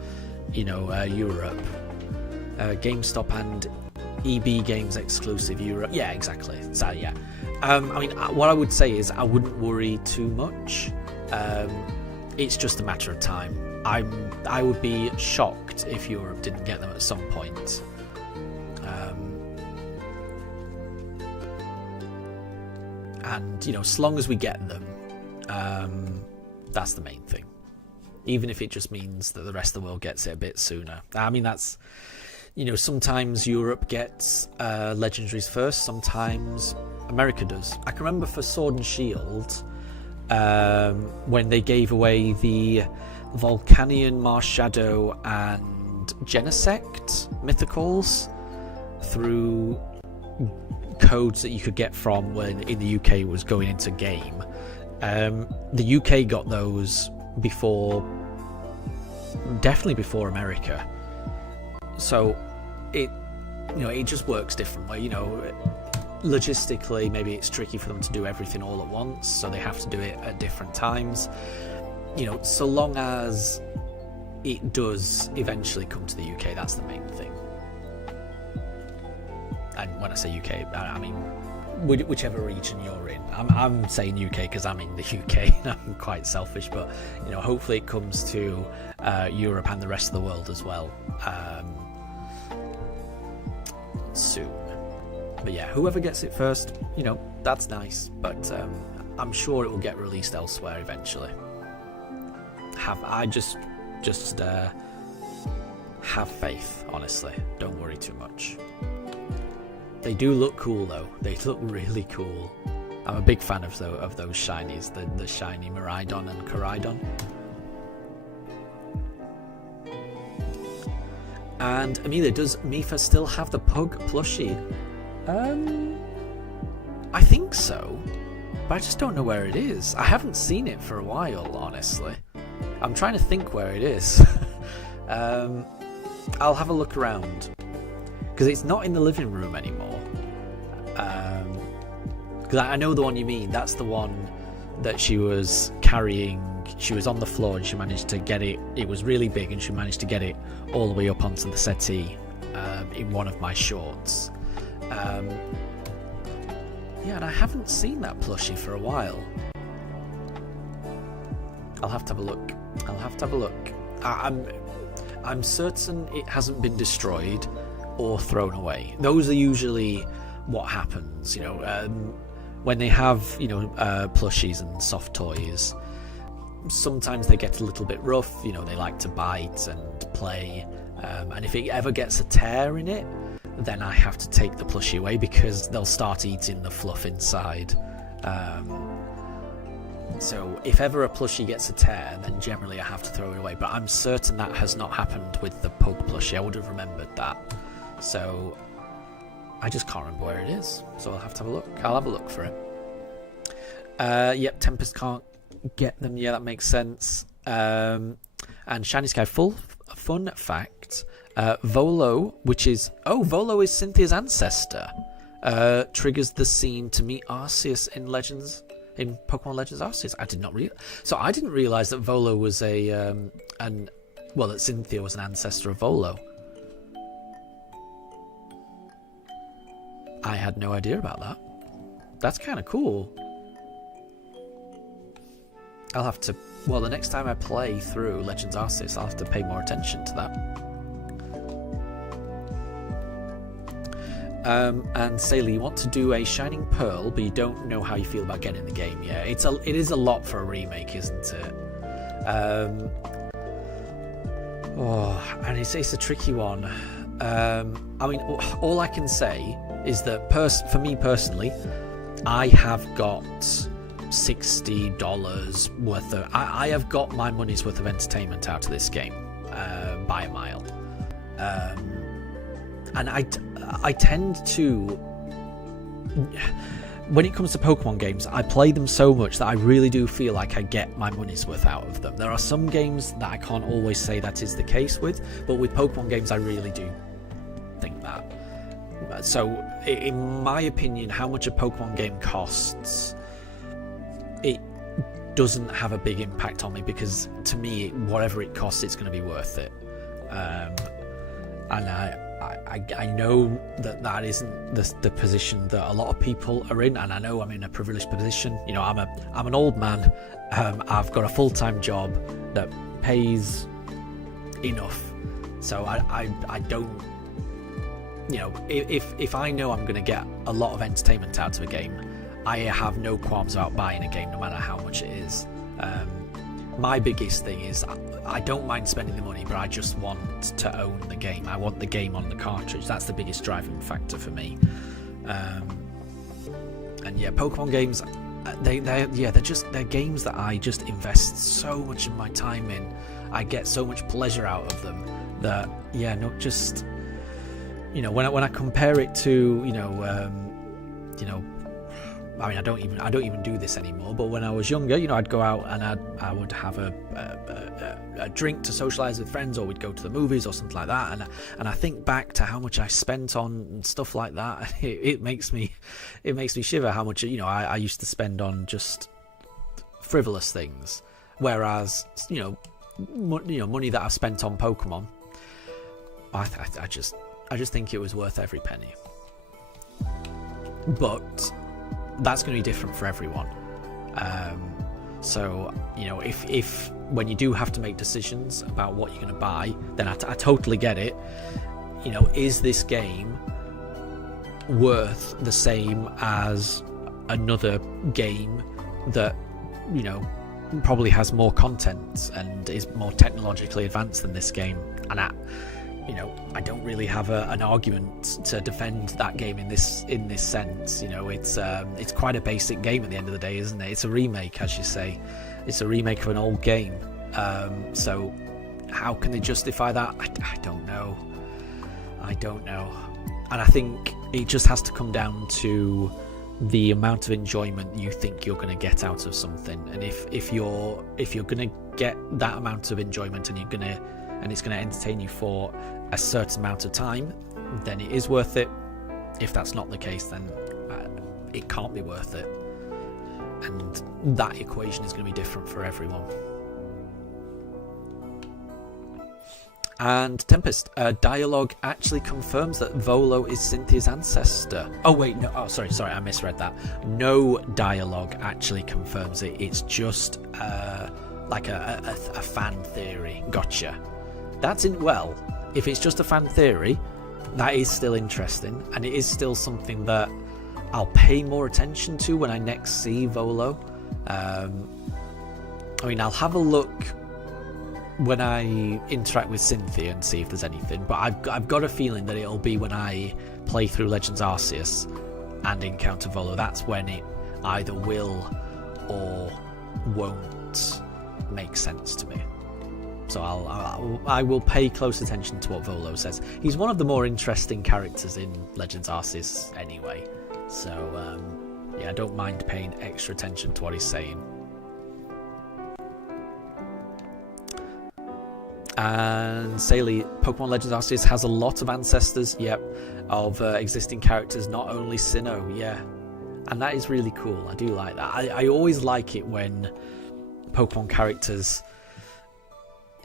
GameStop and EB Games exclusive Europe. Yeah, exactly. So yeah, I mean, what I would say is I wouldn't worry too much. It's just a matter of time. I would be shocked if Europe didn't get them at some point. And, you know, as long as we get them, that's the main thing. Even if it just means that the rest of the world gets it a bit sooner. I mean, that's, you know, sometimes Europe gets legendaries first, sometimes America does. I can remember for Sword and Shield, when they gave away the Volcanion, Mars Shadow, and Genesect mythicals through codes that you could get from when in the UK was going into game. The UK got those definitely before America. So it just works differently. You know, logistically, maybe it's tricky for them to do everything all at once, so they have to do it at different times. You know, so long as it does eventually come to the UK, that's the main thing. And when I say UK, I mean whichever region you're in. I'm saying UK because I'm in the UK and I'm quite selfish, but you know, hopefully it comes to Europe and the rest of the world as well soon. But yeah, whoever gets it first, you know, that's nice, but I'm sure it will get released elsewhere eventually. Just have faith, honestly. Don't worry too much. They do look cool though. They look really cool. I'm a big fan of those shinies, the shiny Miraidon and Koraidon. And Amelia, does Mifa still have the Pug plushie? I think so, but I just don't know where it is. I haven't seen it for a while, honestly. I'm trying to think where it is. I'll have a look around, because it's not in the living room anymore. Because I know the one you mean. That's the one that she was carrying. She was on the floor and she managed to get it. It was really big and she managed to get it all the way up onto the settee in one of my shorts. Yeah, and I haven't seen that plushie for a while. I'll have to have a look. I'm certain it hasn't been destroyed or thrown away. Those are usually what happens, you know, when they have, you know, plushies and soft toys. Sometimes they get a little bit rough, you know, they like to bite and play, and if it ever gets a tear in it, then I have to take the plushie away because they'll start eating the fluff inside. So if ever a plushie gets a tear, then generally I have to throw it away, but I'm certain that has not happened with the Pug plushie. I would have remembered that. So I just can't remember where it is, so I'll have to have a look. I'll have a look for it. Yep, Tempest can't get them. Yeah, that makes sense. And Shiny Sky, fun fact, Volo, Volo is Cynthia's ancestor, triggers the scene to meet Arceus in Pokemon Legends Arceus. I didn't realise that Volo was that Cynthia was an ancestor of Volo. I had no idea about that. That's kind of cool. I'll have to... Well, the next time I play through Legends Arceus, I'll have to pay more attention to that. And Sailor, you want to do a Shining Pearl, but you don't know how you feel about getting the game yet. It is a lot for a remake, isn't it? And it's a tricky one. I mean, all I can say is that for me personally, I have got $60 worth of... I have got my money's worth of entertainment out of this game by a mile. And I tend to... When it comes to Pokemon games, I play them so much that I really do feel like I get my money's worth out of them. There are some games that I can't always say that is the case with, but with Pokemon games I really do think that. So, in my opinion, how much a Pokemon game costs, it doesn't have a big impact on me, because to me, whatever it costs, it's going to be worth it. And I know that isn't the position that a lot of people are in, and I know I'm in a privileged position. You know, I'm an old man. I've got a full-time job that pays enough, so I don't. You know, if I know I'm going to get a lot of entertainment out of a game, I have no qualms about buying a game, no matter how much it is. My biggest thing is I don't mind spending the money, but I just want to own the game. I want the game on the cartridge. That's the biggest driving factor for me. And yeah, Pokemon games, they're games that I just invest so much of my time in. I get so much pleasure out of them that just, you know, when I compare it to, you know, I mean, I don't even do this anymore. But when I was younger, you know, I'd go out and I would have a drink to socialise with friends, or we'd go to the movies or something like that. And I think back to how much I spent on stuff like that. It makes me shiver how much, you know, I used to spend on just frivolous things. Whereas, you know, money that I've spent on Pokemon, I just think it was worth every penny. But that's going to be different for everyone. So, you know, if when you do have to make decisions about what you're going to buy, then I totally get it. You know, is this game worth the same as another game that, you know, probably has more content and is more technologically advanced than this game? And I don't really have an argument to defend that game in this sense. You know, it's quite a basic game at the end of the day, isn't it? It's a remake, as you say. It's a remake of an old game. So how can they justify that? I don't know. And I think it just has to come down to the amount of enjoyment you think you're going to get out of something. And if you're going to get that amount of enjoyment and it's going to entertain you for a certain amount of time, then it is worth it. If that's not the case, then it can't be worth it. And that equation is going to be different for everyone. And Tempest, dialogue actually confirms that Volo is Cynthia's ancestor. Oh wait, no. Oh, sorry, I misread that. No dialogue actually confirms it. It's just like a fan theory. Gotcha. That's well. If it's just a fan theory, that is still interesting, and it is still something that I'll pay more attention to when I next see Volo. I mean, I'll have a look when I interact with Cynthia and see if there's anything, but I've got a feeling that it'll be when I play through Legends Arceus and encounter Volo. That's when it either will or won't make sense to me. So I will pay close attention to what Volo says. He's one of the more interesting characters in Legends Arceus anyway. So I don't mind paying extra attention to what he's saying. And Saley, Pokemon Legends Arceus has a lot of ancestors, of existing characters, not only Sinnoh, and that is really cool. I do like that. I always like it when Pokemon characters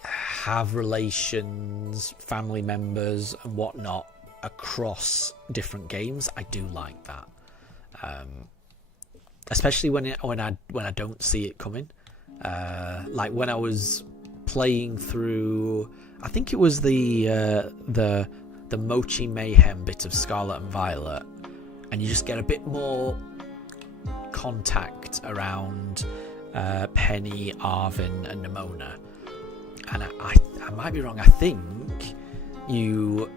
have relations, family members and whatnot across different games. I do like that, especially when I don't see it coming. Like when I was playing through, I think it was the Mochi Mayhem bit of Scarlet and Violet, and you just get a bit more contact around Penny, Arvin and Nimona. And I might be wrong. I think you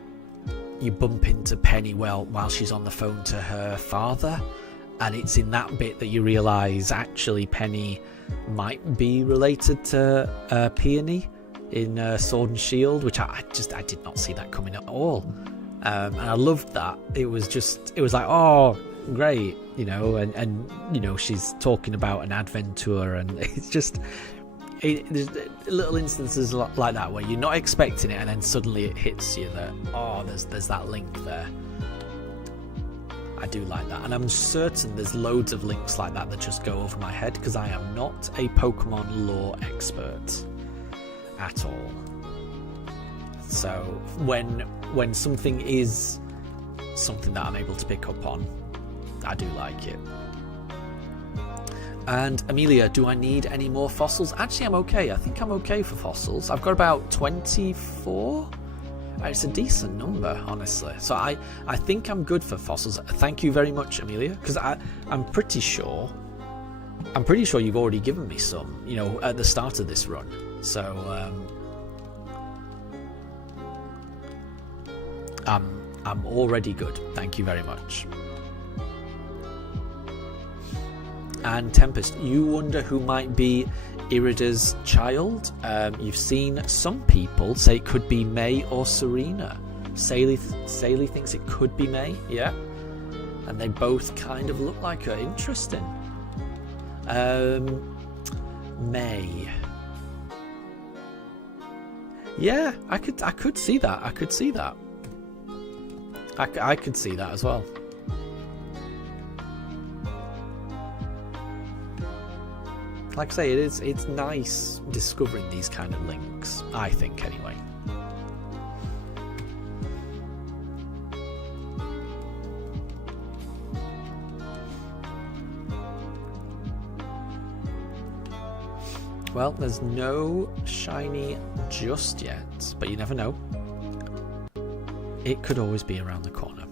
bump into Penny while she's on the phone to her father, and it's in that bit that you realise actually Penny might be related to Peony in Sword and Shield, which I did not see that coming at all. And I loved that. It was like, oh great, and she's talking about an adventure, and it's just there's little instances like that where you're not expecting it, and then suddenly it hits you that there's that link there. I do like that, and I'm certain there's loads of links like that just go over my head, because I am not a Pokemon lore expert at all. So when something is something that I'm able to pick up on, I do like it. And Amelia, do I need any more fossils? Actually, I'm okay. I think I'm okay for fossils. I've got about 24. It's a decent number, honestly. So I think I'm good for fossils. Thank you very much, Amelia, because I'm pretty sure you've already given me some, you know, at the start of this run. So I'm already good. Thank you very much. And Tempest, you wonder who might be Irida's child? You've seen some people say it could be May or Serena. Saley thinks it could be May, yeah. And they both kind of look like her. Interesting. May. Yeah, I could see that. I could see that. I could see that as well. Like I say, it's nice discovering these kind of links, I think, anyway. Well, there's no shiny just yet, but you never know. It could always be around the corner.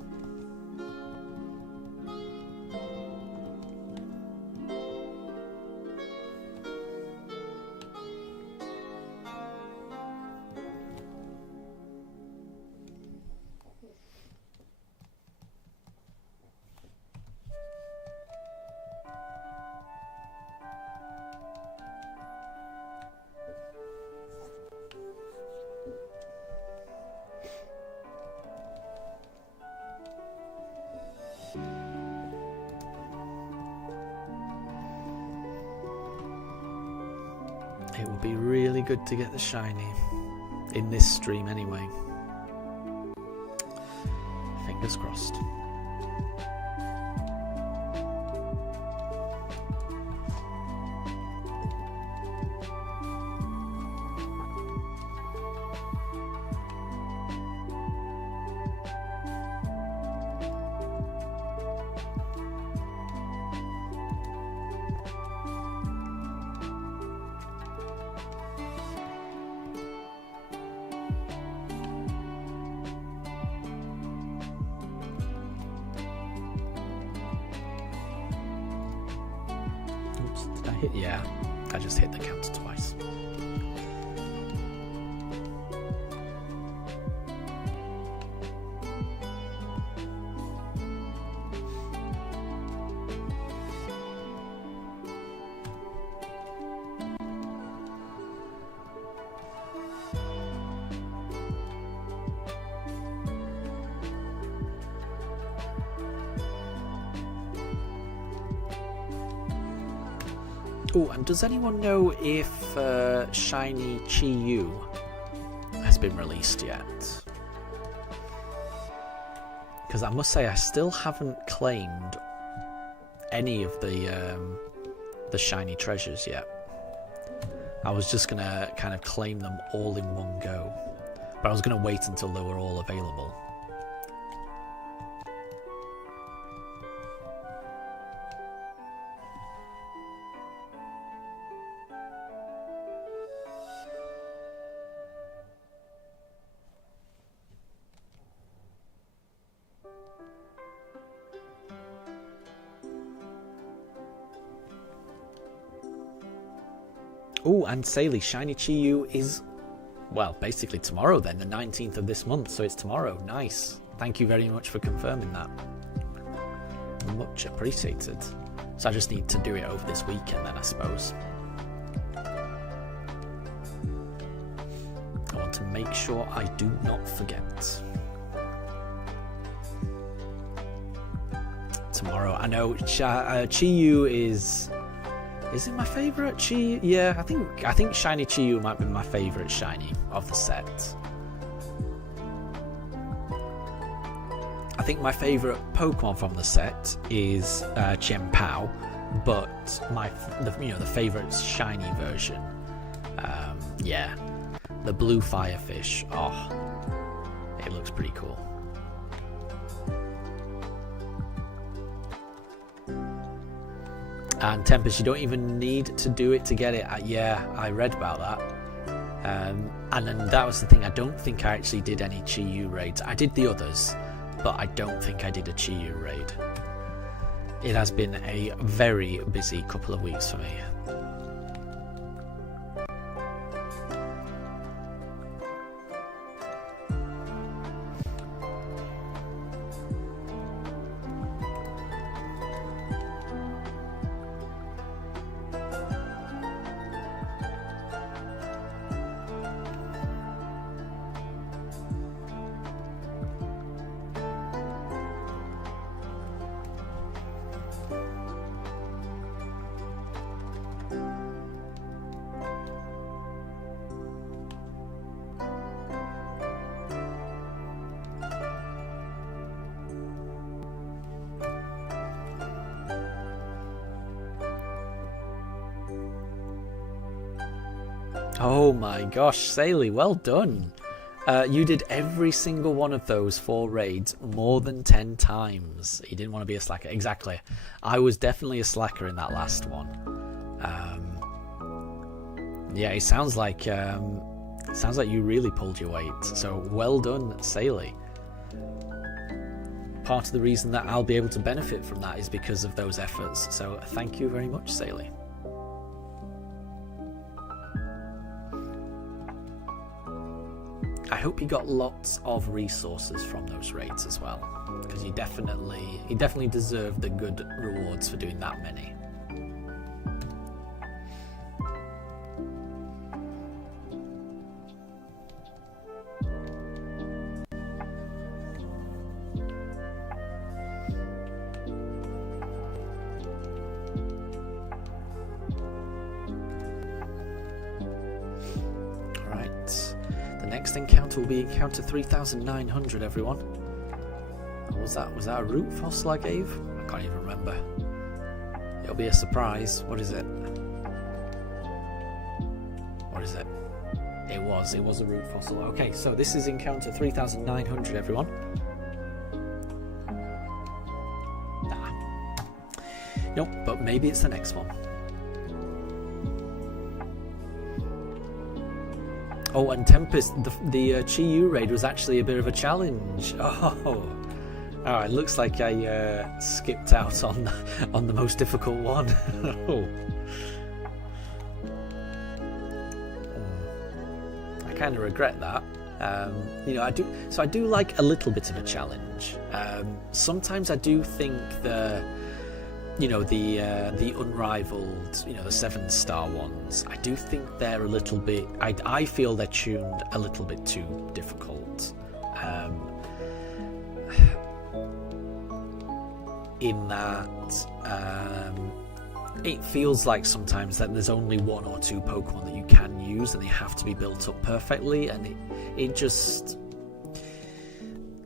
It will be really good to get the shiny in this stream anyway. Fingers crossed. Yeah, I just hit the counter twice. Oh, and does anyone know if Shiny Chi-Yu has been released yet? Because I must say I still haven't claimed any of the shiny treasures yet. I was just gonna kind of claim them all in one go, but I was gonna wait until they were all available. Oh, and Saley, Shiny Chi-Yu is, well, basically tomorrow then, the 19th of this month, so it's tomorrow. Nice. Thank you very much for confirming that. Much appreciated. So I just need to do it over this weekend then, I suppose. I want to make sure I do not forget. Tomorrow, I know Chi-Yu is it my favourite Chi? Yeah, I think Shiny Chi-Yu might be my favourite shiny of the set. I think my favourite Pokemon from the set is Chien-Pao, but the favourite shiny version, yeah, The blue firefish. Oh, it looks pretty cool. And Tempest, you don't even need to do it to get it. Yeah, I read about that. And then that was the thing. I don't think I actually did any Chi-Yu raids. I did the others, but I don't think I did a Chi-Yu raid. It has been a very busy couple of weeks for me. Oh my gosh, Saley, well done. You did every single one of those 4 raids more than 10 times. You didn't want to be a slacker. Exactly. I was definitely a slacker in that last one. Yeah, it sounds like you really pulled your weight. So well done, Saley. Part of the reason that I'll be able to benefit from that is because of those efforts. So thank you very much, Saley. I hope you got lots of resources from those raids as well, because you definitely deserve the good rewards for doing that many. Encounter will be encounter 3900, everyone. What was that a root fossil I gave? I can't even remember. It'll be a surprise. What is it? What is it? It was a root fossil. Okay, so this is encounter 3900, everyone. Nah. Nope, but maybe it's the next one. Oh, and Tempest, the Chi-Yu raid was actually a bit of a challenge. Oh, it looks like I skipped out on the most difficult one. Oh. I kind of regret that. I do like a little bit of a challenge. Sometimes I do think the unrivaled, the 7-star ones, I do think they're a little bit, I feel they're tuned a little bit too difficult. In that, it feels like sometimes that there's only 1 or 2 Pokemon that you can use and they have to be built up perfectly, and it just...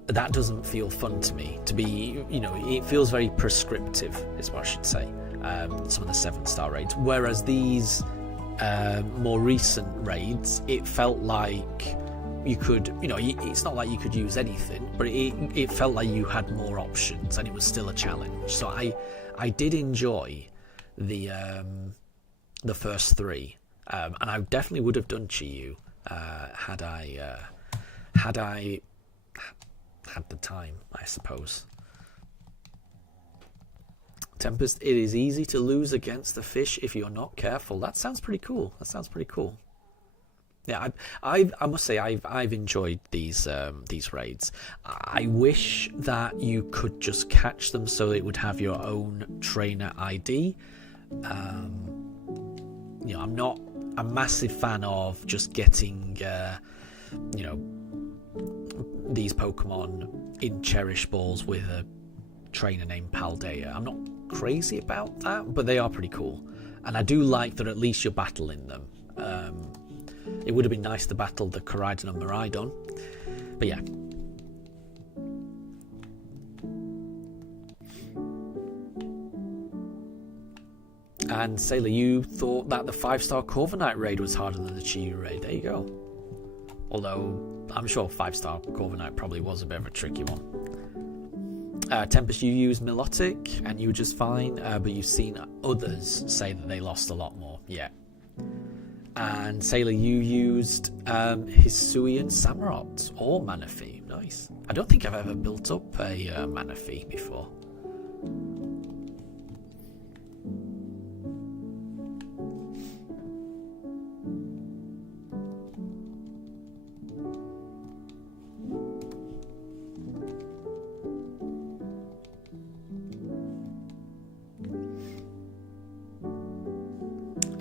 that doesn't feel fun to me. To be, it feels very prescriptive, is what I should say. Some of the 7-star raids, whereas these more recent raids, it felt like you could, it's not like you could use anything, but it felt like you had more options, and it was still a challenge. So I did enjoy the first 3, and I definitely would have done Chi-Yu had I had the time, I suppose. Tempest, it is easy to lose against the fish if you're not careful. That sounds pretty cool. Yeah, I must say I've enjoyed these raids. I wish that you could just catch them so it would have your own trainer ID. I'm not a massive fan of just getting these Pokemon in Cherish Balls with a trainer named Paldea. I'm not crazy about that, but they are pretty cool. And I do like that at least you're battling them. It would have been nice to battle the Koraidon and Miraidon. But yeah. And Sailor, you thought that the 5-star Corviknight raid was harder than the Chi-Yu raid. There you go. Although I'm sure 5-star Corviknight probably was a bit of a tricky one. Tempest, you used Milotic and you were just fine, but you've seen others say that they lost a lot more. Yeah. And Sailor, you used Hisuian Samurott or Manaphy. Nice. I don't think I've ever built up a Manaphy before.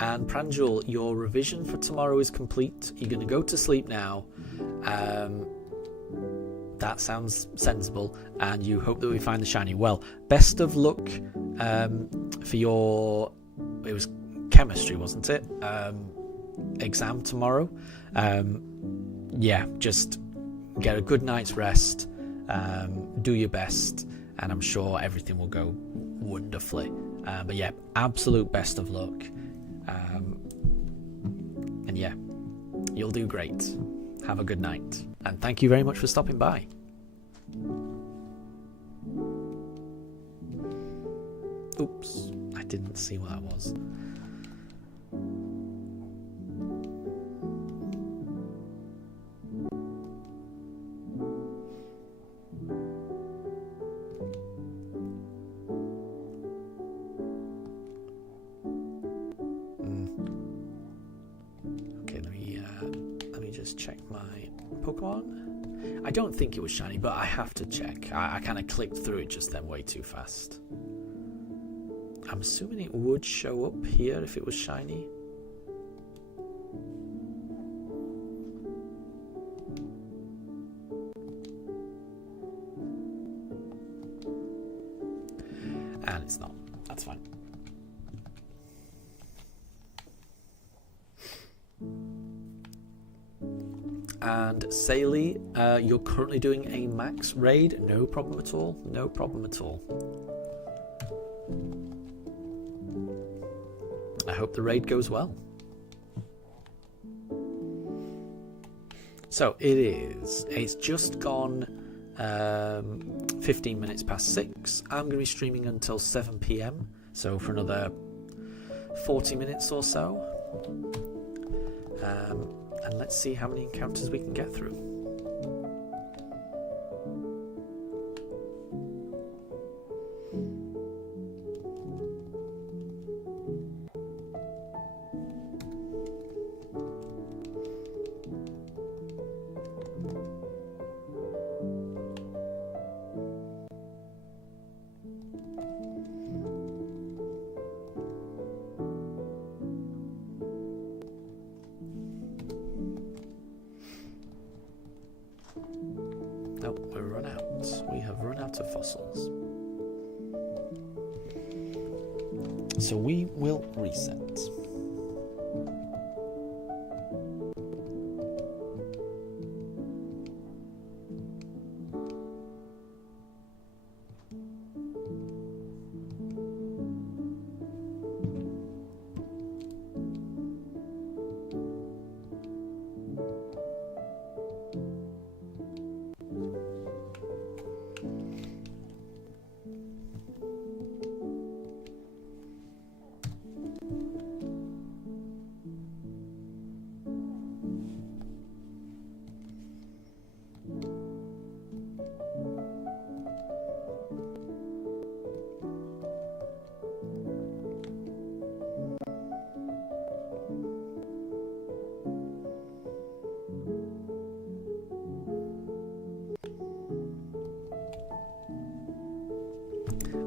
And Pranjul, your revision for tomorrow is complete. You're going to go to sleep now. That sounds sensible. And you hope that we find the shiny. Well, best of luck for your... It was chemistry, wasn't it? Exam tomorrow. Yeah, just get a good night's rest. Do your best. And I'm sure everything will go wonderfully. But yeah, absolute best of luck. And yeah, you'll do great. Have a good night. And thank you very much for stopping by. Oops, I didn't see what that was. Check my Pokemon. I don't think it was shiny, but I have to check. I kind of clicked through it just then way too fast. I'm assuming it would show up here if it was shiny. And it's not. That's fine. And Saily, you're currently doing a max raid. No problem at all. No problem at all. I hope the raid goes well. So it is. It's just gone 15 minutes past 6. I'm going to be streaming until 7 PM. So for another 40 minutes or so. And let's see how many encounters we can get through. Nope, we've run out. We have run out of fossils. So we will reset.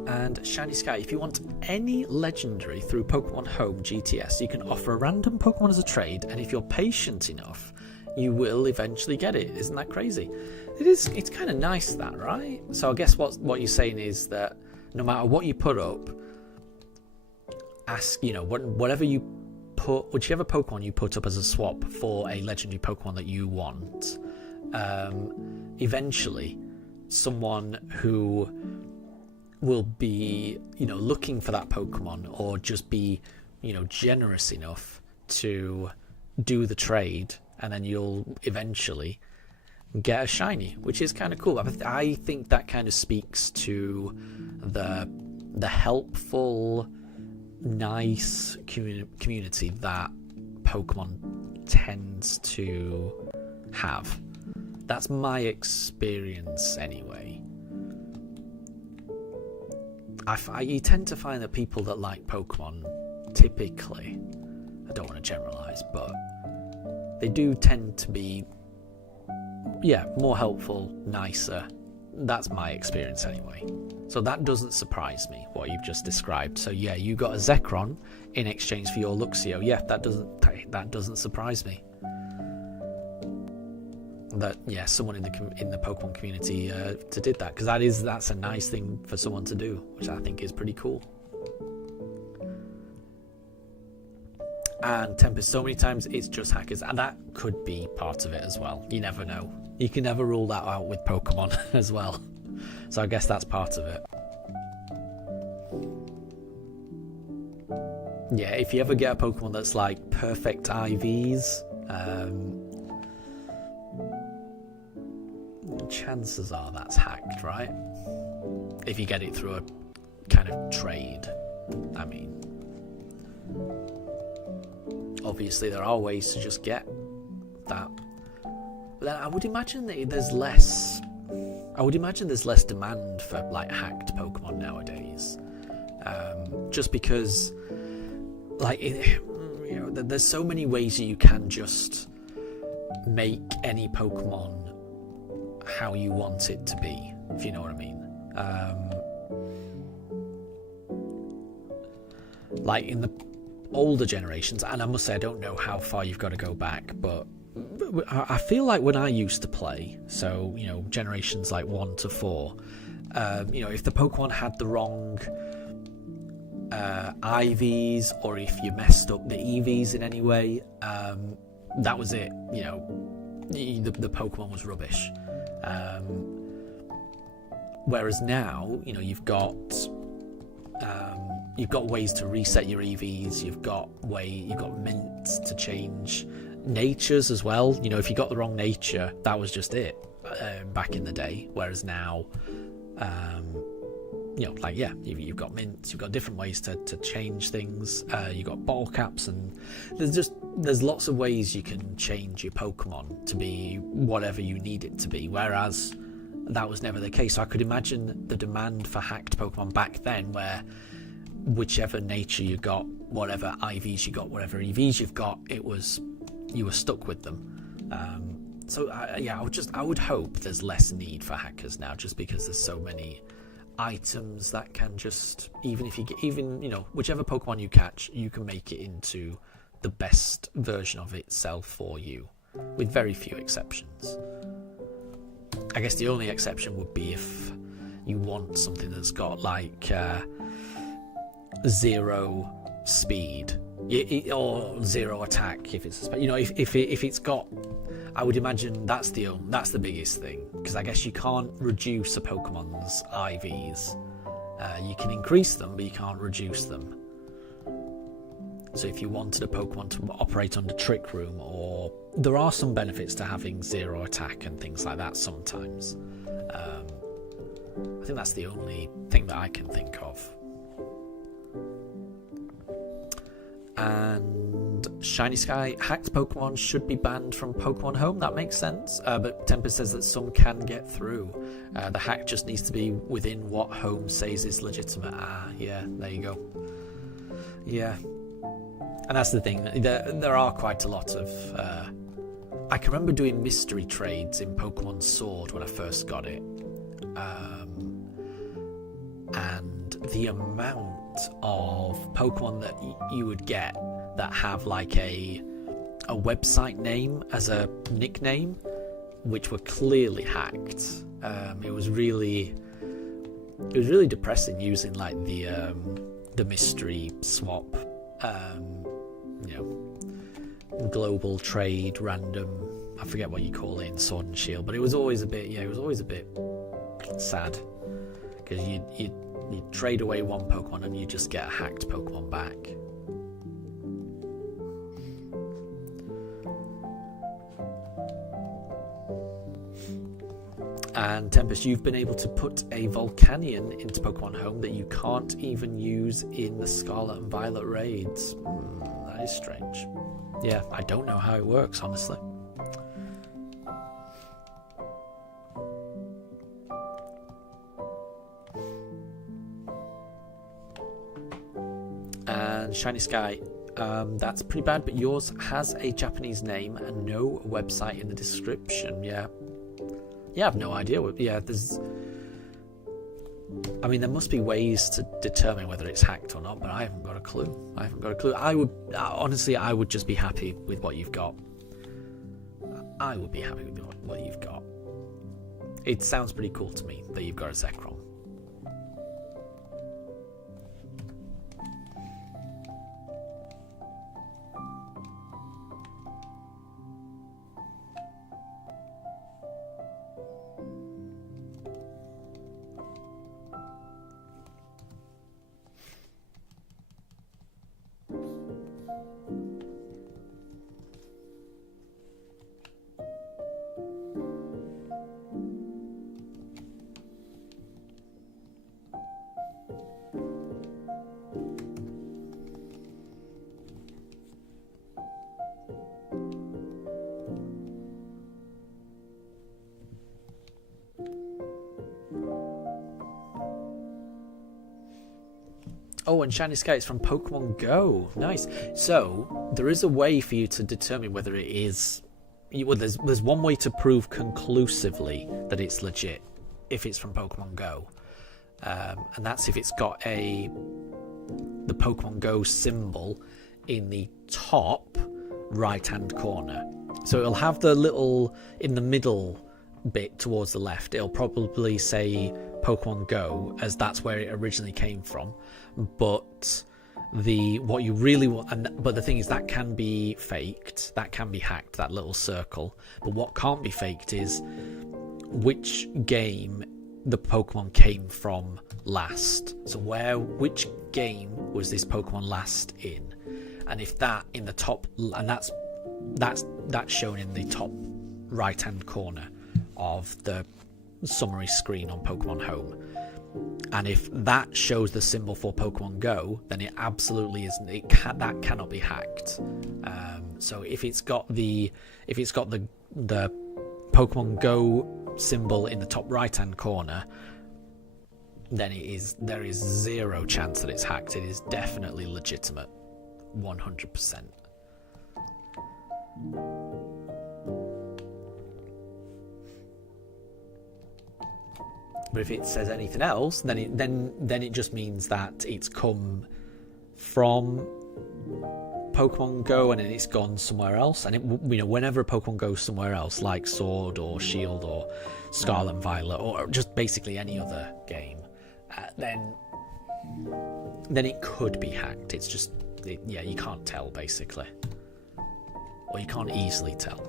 And Shiny Sky, if you want any legendary through Pokemon Home GTS, you can offer a random Pokemon as a trade, and if you're patient enough, you will eventually get it. Isn't that crazy? It's kind of nice, that, right? So I guess what you're saying is that no matter what you put up, ask, whatever you put, whichever Pokemon you put up as a swap for a legendary Pokemon that you want, eventually someone who will be, looking for that Pokemon, or just be, generous enough to do the trade, and then you'll eventually get a shiny, which is kind of cool. I think that kind of speaks to the helpful, nice community that Pokemon tends to have. That's my experience anyway. You tend to find that people that like Pokemon, typically, I don't want to generalize, but they do tend to be, more helpful, nicer. That's my experience anyway. So that doesn't surprise me, what you've just described. So yeah, you got a Zekrom in exchange for your Luxio. Yeah, that doesn't surprise me. That someone in the Pokemon community did that, because that's a nice thing for someone to do, which I think is pretty cool. And Tempest, so many times it's just hackers, and that could be part of it as well. You never know. You can never rule that out with Pokemon as well. So I guess that's part of it. Yeah, if you ever get a Pokemon that's like perfect IVs, chances are that's hacked, right? If you get it through a kind of trade. I mean, obviously there are ways to just get that. But then I would imagine that there's less demand for like hacked Pokemon nowadays. Just because there's so many ways you can just make any Pokemon how you want it to be, if you know what I mean. Like in the older generations, and I must say I don't know how far you've got to go back, but I feel like when I used to play, so generations like 1 to 4, if the Pokemon had the wrong IVs, or if you messed up the EVs in any way, that was it. The Pokemon was rubbish. Whereas now, you've got ways to reset your EVs. You've got mints to change natures as well. If you got the wrong nature, that was just it back in the day. Whereas now, you've got mints. You've got different ways to change things. You've got ball caps, and there's lots of ways you can change your Pokemon to be whatever you need it to be. Whereas that was never the case. So I could imagine the demand for hacked Pokemon back then, where whichever nature you got, whatever IVs you got, whatever EVs you've got, you were stuck with them. I would hope there's less need for hackers now, just because there's so many items that can just, whichever Pokemon you catch, you can make it into the best version of itself for you, with very few exceptions. I guess the only exception would be if you want something that's got like 0 speed or 0 attack. If it's if it's got, I would imagine that's the biggest thing, because I guess you can't reduce a Pokemon's IVs. You can increase them, but you can't reduce them. So if you wanted a Pokemon to operate under Trick Room, or there are some benefits to having 0 attack and things like that sometimes. I think that's the only thing that I can think of. And Shiny Sky, hacked Pokemon should be banned from Pokemon Home. That makes sense. But Tempest says that some can get through. The hack just needs to be within what Home says is legitimate. Yeah, there you go. Yeah. And that's the thing. There are quite a lot of... I can remember doing mystery trades in Pokemon Sword when I first got it. And the amount of Pokemon that you would get that have like a website name as a nickname, which were clearly hacked. It was really depressing using like the mystery swap, global trade, random. I forget what you call it in Sword and Shield, but it was always a bit sad, because you trade away one Pokemon and you just get a hacked Pokemon back. And Tempest, you've been able to put a Volcanion into Pokemon Home that you can't even use in the Scarlet and Violet raids. That is strange. Yeah, I don't know how it works, honestly. And Shiny Sky, that's pretty bad, but yours has a Japanese name and no website in the description. Yeah, I have no idea. Yeah, I mean, there must be ways to determine whether it's hacked or not, but I haven't got a clue. I would honestly, I would just be happy with what you've got. I would be happy with what you've got. It sounds pretty cool to me that you've got a Zekrom. Oh, and Shiny Sky is from Pokemon Go. Nice. So there is a way for you to determine whether it is. Well, there's one way to prove conclusively that it's legit if it's from Pokemon Go, and that's if it's got the Pokemon Go symbol in the top right-hand corner. So it'll have the little in the middle bit towards the left. It'll probably say Pokemon Go, as that's where it originally came from. But what you really want, but the thing is that can be faked, that can be hacked, that little circle. But what can't be faked is which game the Pokemon came from last. So which game was this Pokemon last in? And if that in the top, and that's shown in the top right-hand corner of the summary screen on Pokemon Home. And if that shows the symbol for Pokemon Go, then it absolutely isn't. That cannot be hacked. So if it's got the Pokemon Go symbol in the top right-hand corner, then there is zero chance that it's hacked. It is definitely legitimate, 100%. But if it says anything else, then it just means that it's come from Pokemon Go and then it's gone somewhere else. And whenever a Pokemon goes somewhere else, like Sword or Shield or Scarlet and Violet, or just basically any other game, then it could be hacked. It's just you can't tell basically, or you can't easily tell.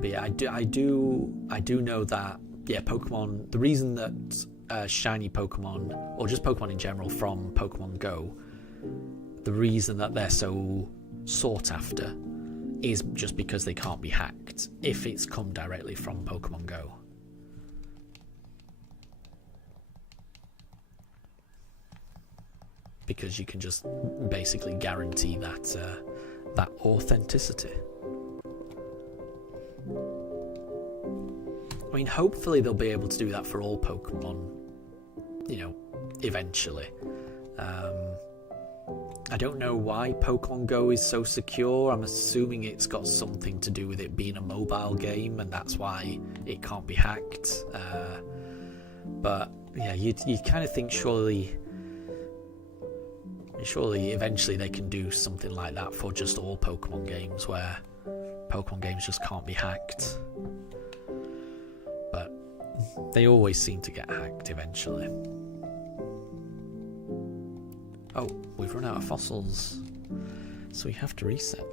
But yeah, I do know that Pokemon. The reason that shiny Pokemon, or just Pokemon in general from Pokemon Go, the reason that they're so sought after is just because they can't be hacked if it's come directly from Pokemon Go. Because you can just basically guarantee that authenticity. I mean, hopefully they'll be able to do that for all Pokemon, eventually. I don't know why Pokemon Go is so secure. I'm assuming it's got something to do with it being a mobile game, and that's why it can't be hacked. But yeah, you kind of think surely eventually they can do something like that for just all Pokemon games, where Pokemon games just can't be hacked. But they always seem to get hacked eventually. Oh, we've run out of fossils, so we have to reset.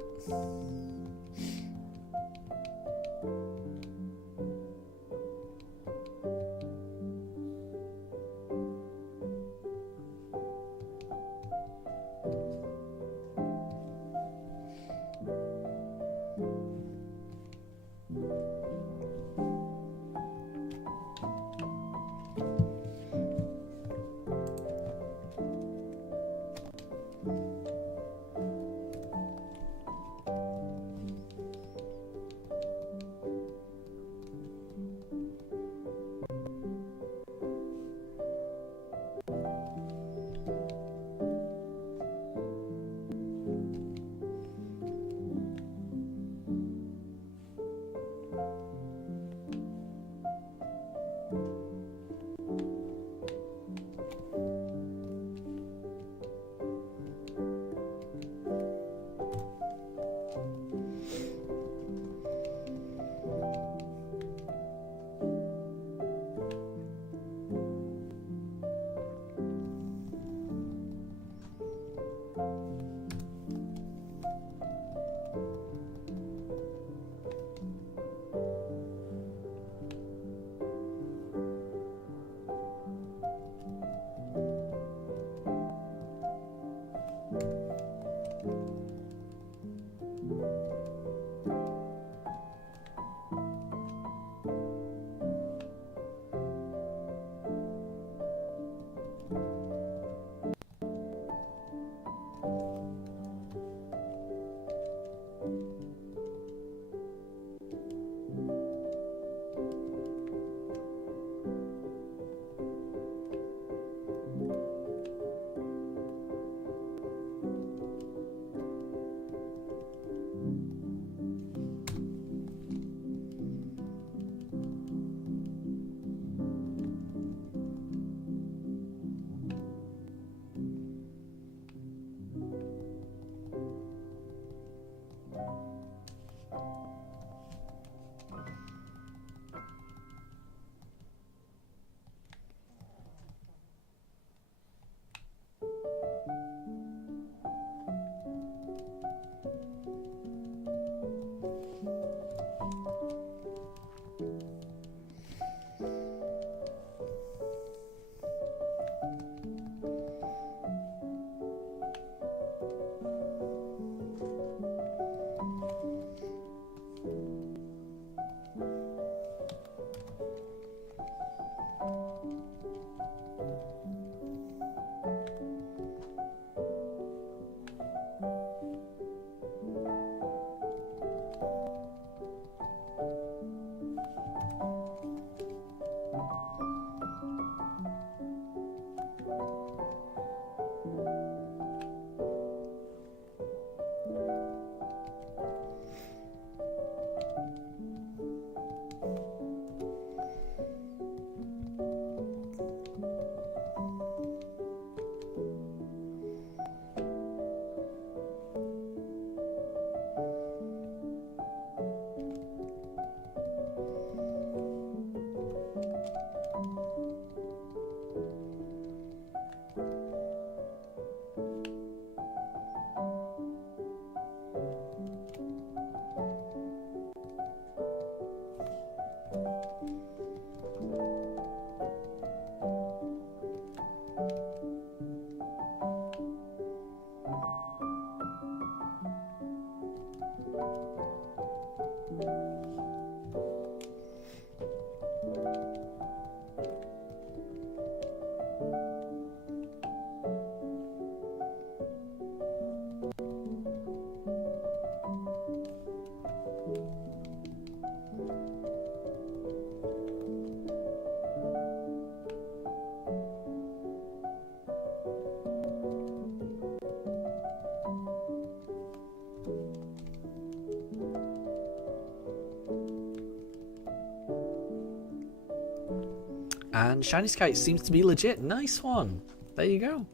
And Shiny Sky seems to be legit. Nice one. There you go.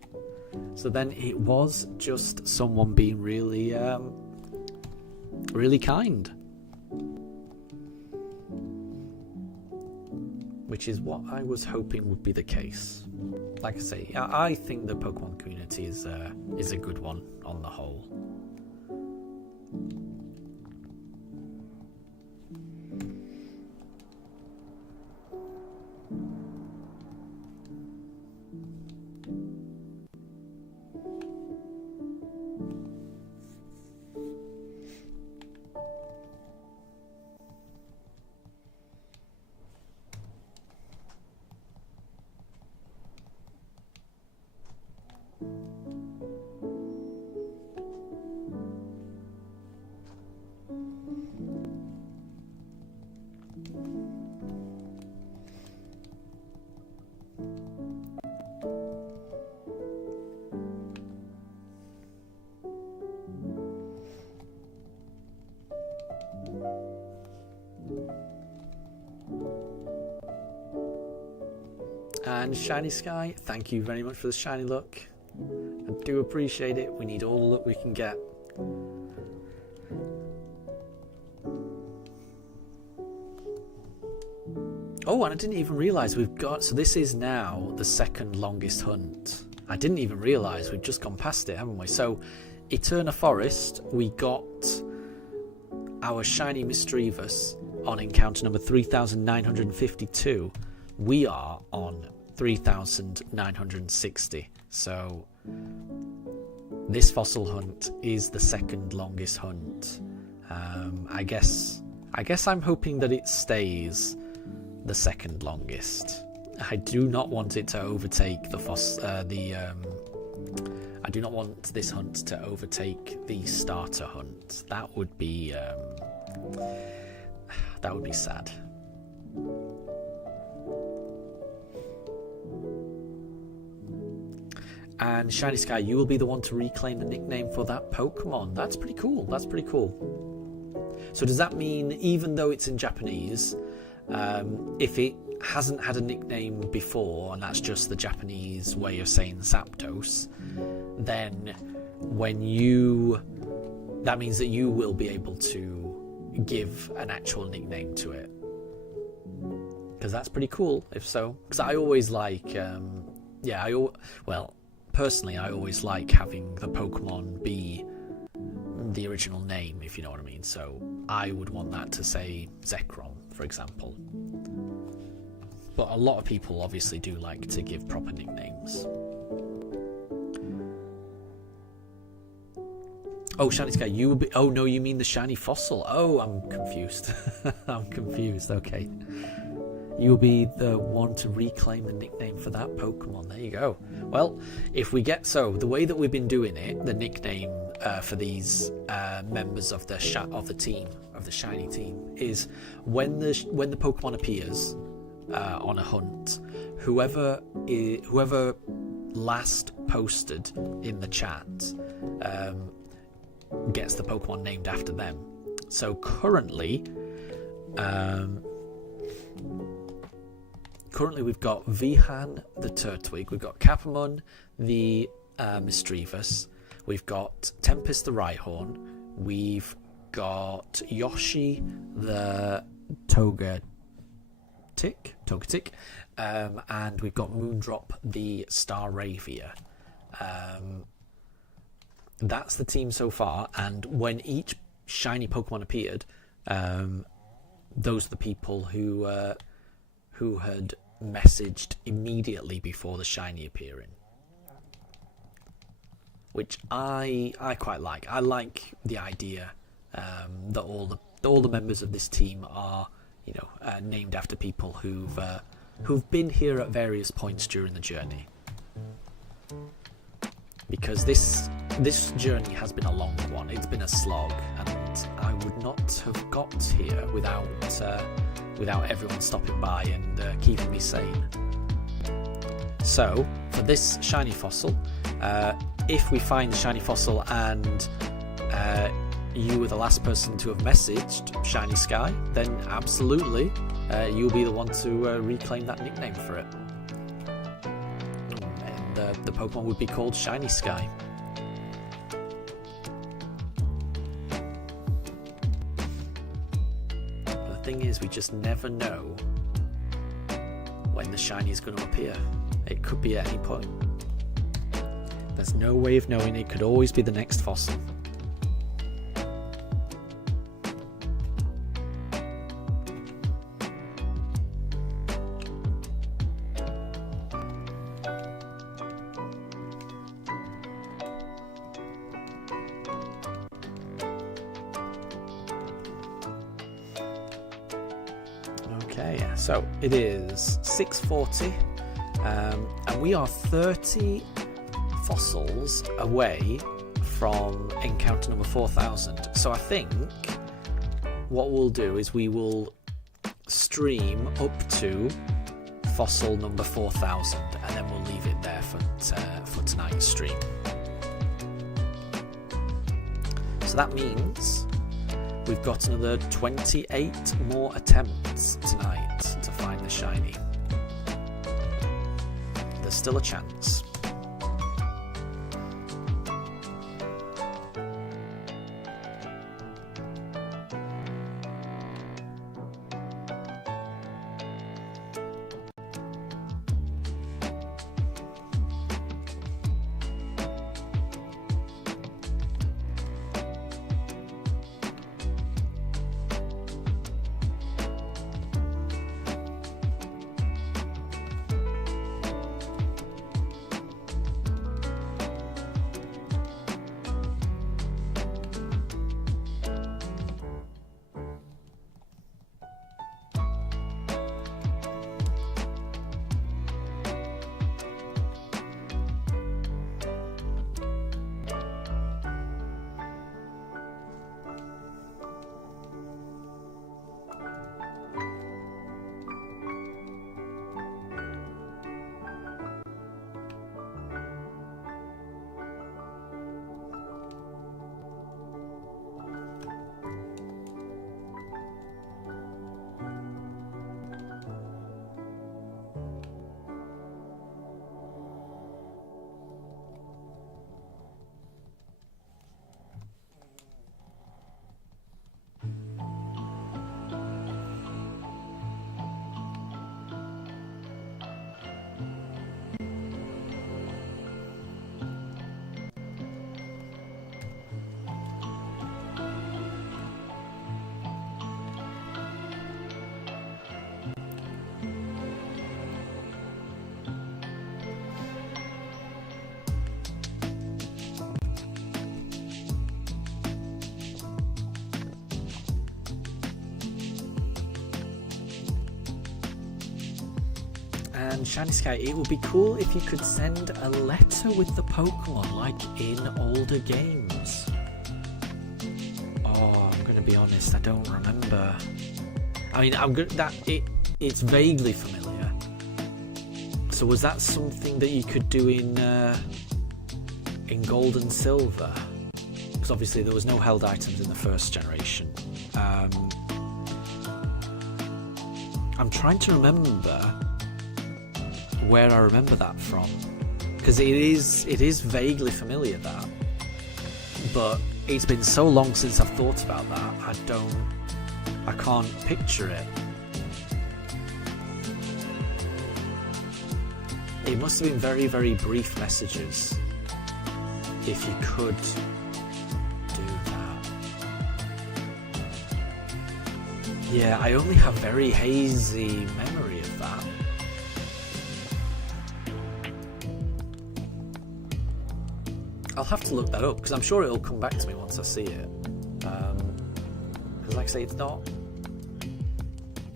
So then it was just someone being really, really kind. Which is what I was hoping would be the case. Like I say, I think the Pokemon community is a good one on the whole. And Shiny Sky, thank you very much for the shiny luck. I do appreciate it. We need all the luck we can get. Oh, and I didn't even realise we've got... So this is now the second longest hunt. I didn't even realise we've just gone past it, haven't we? So, Eterna Forest, we got our shiny Mischievous on encounter number 3,952. We are on 3,960. So this fossil hunt is the second longest hunt. I guess I'm hoping that it stays the second longest. I do not want it to overtake I do not want this hunt to overtake the starter hunt. That would be sad. And Shiny Sky, you will be the one to reclaim the nickname for that Pokemon. That's pretty cool. That's pretty cool. So does that mean, even though it's in Japanese, if it hasn't had a nickname before, and that's just the Japanese way of saying Zapdos, then that means that you will be able to give an actual nickname to it? Because that's pretty cool, if so. Because I always like, personally, I always like having the Pokemon be the original name, if you know what I mean. So I would want that to say Zekrom, for example. But a lot of people obviously do like to give proper nicknames. Oh, Shiny Sky, you will be... Oh, no, you mean the shiny fossil. Oh, I'm confused. I'm confused, okay. You'll be the one to reclaim the nickname for that Pokemon. There you go. Well, if we get... So, the way that we've been doing it, the nickname for these members of the team, of the shiny team, is when the Pokemon appears on a hunt, whoever last posted in the chat gets the Pokemon named after them. So currently we've got Vihan the Turtwig, we've got Capamon the Mischievous, we've got Tempest the Rhyhorn, we've got Yoshi the Togetic, and we've got Moondrop the Staravia. That's the team so far, and when each shiny Pokemon appeared, those are the people who had messaged immediately before the shiny appearing, which I quite like. I like the idea that all the members of this team are, named after people who've been here at various points during the journey. Because this journey has been a long one. It's been a slog, and I would not have got here without everyone stopping by and keeping me sane. So, for this shiny fossil, if we find the shiny fossil and you were the last person to have messaged Shiny Sky, then absolutely you'll be the one to reclaim that nickname for it. And the Pokemon would be called Shiny Sky. But the thing is, we just never know when the shiny is going to appear. It could be at any point. There's no way of knowing. It could always be the next fossil. Okay, so it is 6:40, and we are 30 fossils away from encounter number 4000. So I think what we'll do is we will stream up to fossil number 4000, and then we'll leave it there for tonight's stream. So that means we've got another 28 more attempts tonight to find the shiny. There's still a chance. And Shiny Sky, it would be cool if you could send a letter with the Pokemon like in older games. Oh, I'm gonna be honest, I don't remember. I mean, it's vaguely familiar. So was that something that you could do in Gold and Silver? Because obviously there was no held items in the first generation. I'm trying to remember where I remember that from, because it is vaguely familiar, that, but it's been so long since I've thought about that, I can't picture it. It must have been very, very brief messages if you could do that. Yeah, I only have very hazy memory of that. I'll have to look that up, because I'm sure it'll come back to me once I see it. Because like I say, it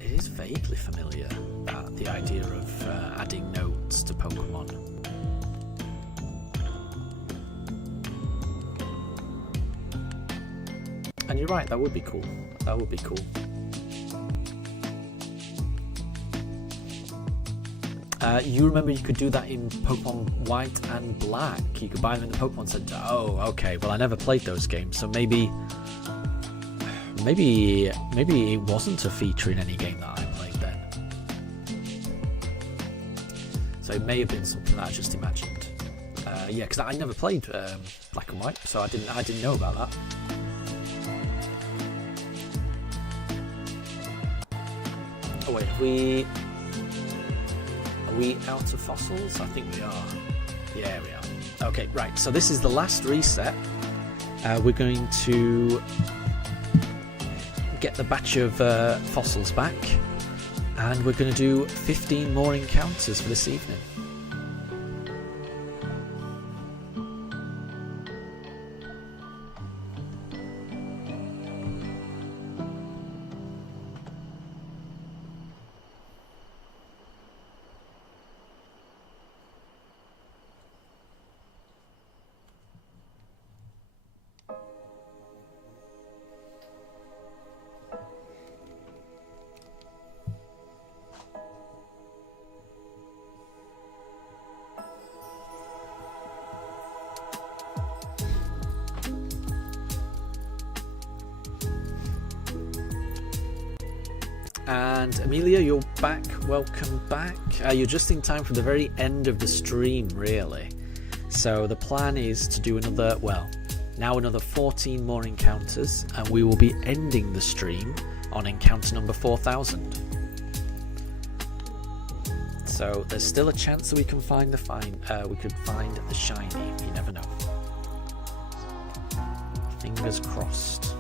is vaguely familiar, the idea of adding notes to Pokemon. And you're right, that would be cool. That would be cool. You remember you could do that in Pokemon White and Black. You could buy them in the Pokemon Center. Oh, okay. Well, I never played those games, so maybe it wasn't a feature in any game that I played then. So it may have been something that I just imagined. Yeah, because I never played Black and White, so I didn't know about that. Oh wait, are we out of fossils? I think we are. Yeah, we are. Okay, right. So this is the last reset. We're going to get the batch of fossils back, and we're going to do 15 more encounters for this evening. And Amelia, you're back. Welcome back. You're just in time for the very end of the stream, really. So the plan is to do another 14 more encounters, and we will be ending the stream on encounter number 4000. So there's still a chance that we can find the shiny. You never know. Fingers crossed.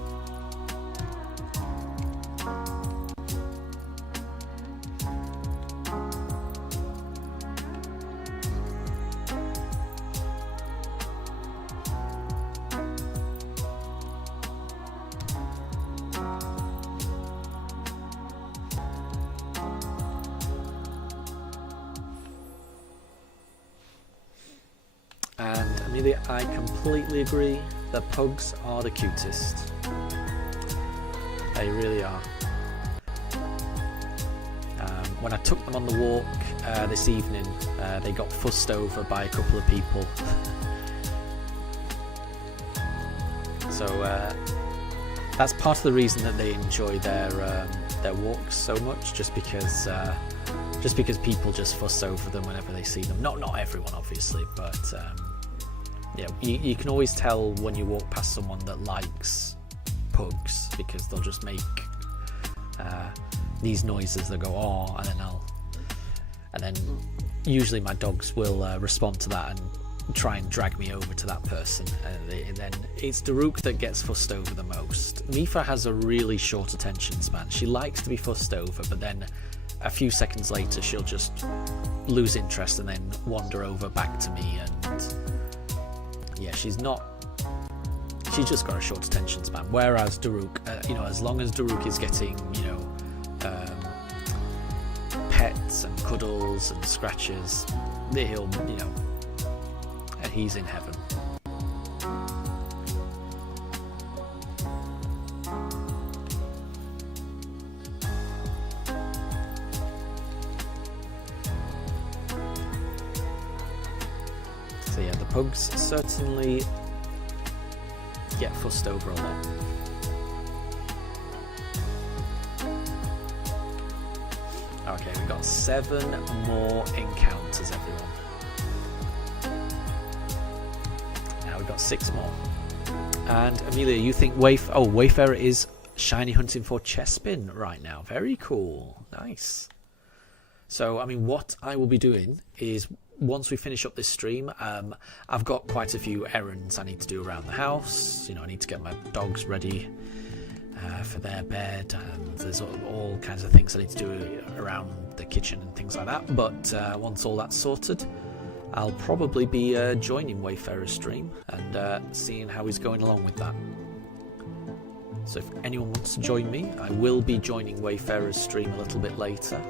And Amelia, I completely agree that pugs are the cutest. They really are. When I took them on the walk this evening, they got fussed over by a couple of people. So that's part of the reason that they enjoy their walks so much, just because people just fuss over them whenever they see them. Not everyone, obviously, but yeah, you can always tell when you walk past someone that likes pugs, because they'll just make these noises. They'll go, "Oh," and then usually my dogs will respond to that and try and drag me over to that person. And then it's Daruk that gets fussed over the most. Mifa has a really short attention span. She likes to be fussed over, but then a few seconds later she'll just lose interest and then wander over back to me. And yeah, she's just got a short attention span. Whereas Daruk, as long as Daruk is getting, pets and cuddles and scratches, he'll, he's in heaven. So yeah, the pugs certainly get fussed over a lot. Okay, we've got 7 more encounters, everyone. Now we've got 6 more. And Amelia, you think Wayfarer is shiny hunting for Chespin right now. Very cool. Nice. So, I mean, what I will be doing is, once we finish up this stream, I've got quite a few errands I need to do around the house. I need to get my dogs ready for their bed, and there's all kinds of things I need to do around the kitchen and things like that. But once all that's sorted, I'll probably be joining Wayfarer's stream and seeing how he's going along with that. So if anyone wants to join me, I will be joining Wayfarer's stream a little bit later,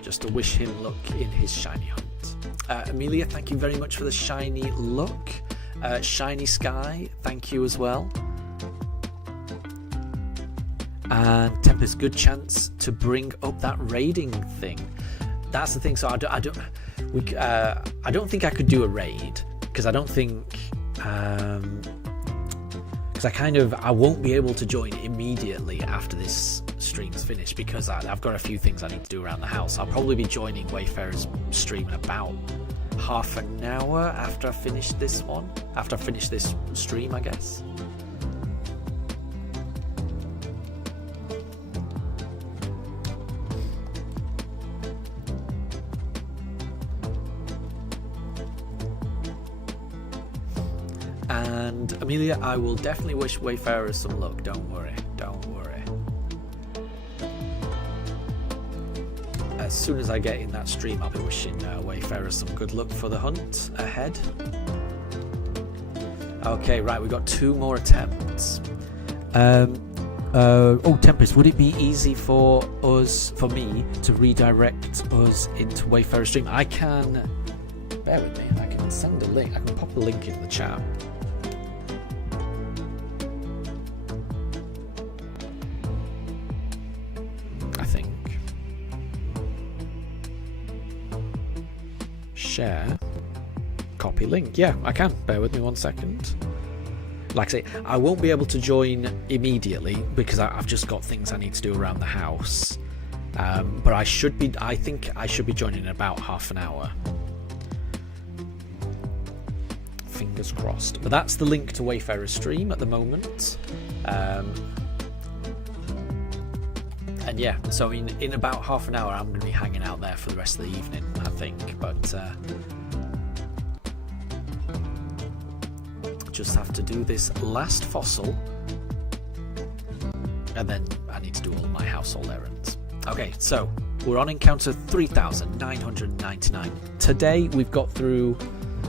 just to wish him luck in his shiny hunt. Amelia, thank you very much for the shiny look. Shiny Sky, thank you as well. and Tempest, good chance to bring up that raiding thing. That's the thing. So I don't think I could do a raid because I don't think because I won't be able to join immediately after this stream's finished because I've got a few things I need to do around the house. I'll probably be joining Wayfarer's stream in about half an hour after I finish this one. After I finish this stream, I guess. And Amelia, I will definitely wish Wayfarer some luck. Don't worry. Don't worry. As soon as I get in that stream, I'll be wishing Wayfarer some good luck for the hunt ahead. Okay, right, we've got 2 more attempts. Oh, Tempest, would it be easy for me to redirect us into Wayfarer's stream? I can, bear with me, I can send a link, I can pop a link in the chat. I think. Share. Copy link. Yeah, I can. Bear with me 1 second. Like I say, I won't be able to join immediately because I've just got things I need to do around the house. But I think I should be joining in about half an hour. Fingers crossed. But that's the link to Wayfarer's stream at the moment. And yeah, so in about half an hour I'm going to be hanging out there for the rest of the evening, I think. But just have to do this last fossil and then I need to do all my household errands. Okay, so we're on encounter 3,999. Today we've got through,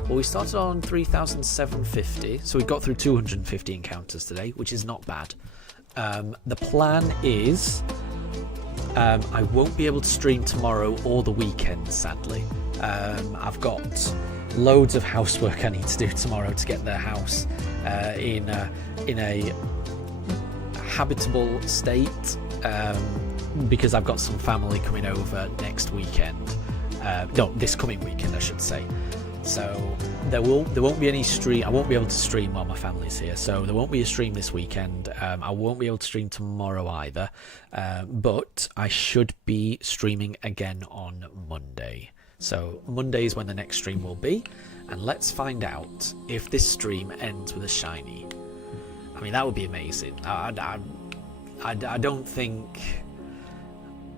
well, we started on 3,750, so we got through 250 encounters today, which is not bad. The plan is I won't be able to stream tomorrow or the weekend, sadly. I've got loads of housework I need to do tomorrow to get the house in a habitable state, because I've got some family coming over next weekend. No, this coming weekend, I should say. So there won't be any stream. I won't be able to stream while my family's here. So there won't be a stream this weekend. I won't be able to stream tomorrow either. But I should be streaming again on Monday. So Monday is when the next stream will be, and let's find out if this stream ends with a shiny. I mean, that would be amazing. I don't think.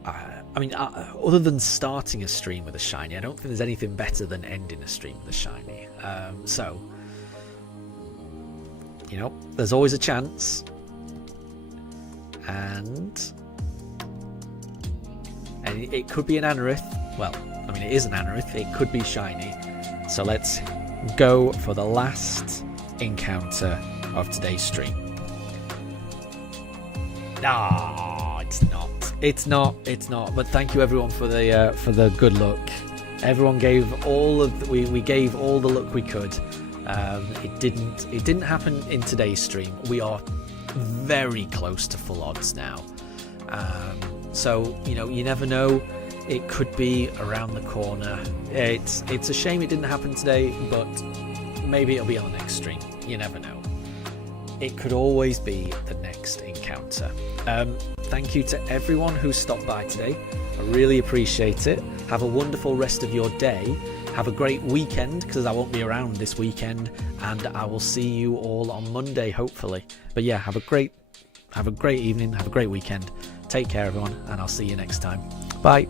I mean, other than starting a stream with a shiny, I don't think there's anything better than ending a stream with a shiny. So, you know, there's always a chance, and it could be an Anorith. Well, I mean, it is an Anorith. It could be shiny. So let's go for the last encounter of today's stream. No, it's not. It's not. But thank you everyone for the good luck. Everyone gave all of we gave all the luck we could. It didn't happen in today's stream. We are very close to full odds now. So you know, you never know. It could be around the corner. It's a shame it didn't happen today, but maybe it'll be on the next stream. You never know. It could always be the next encounter. Thank you to everyone who stopped by today. I really appreciate it. Have a wonderful rest of your day. Have a great weekend, because I won't be around this weekend, and I will see you all on Monday, hopefully. But yeah, have a great evening. Have a great weekend. Take care, everyone, and I'll see you next time. Bye.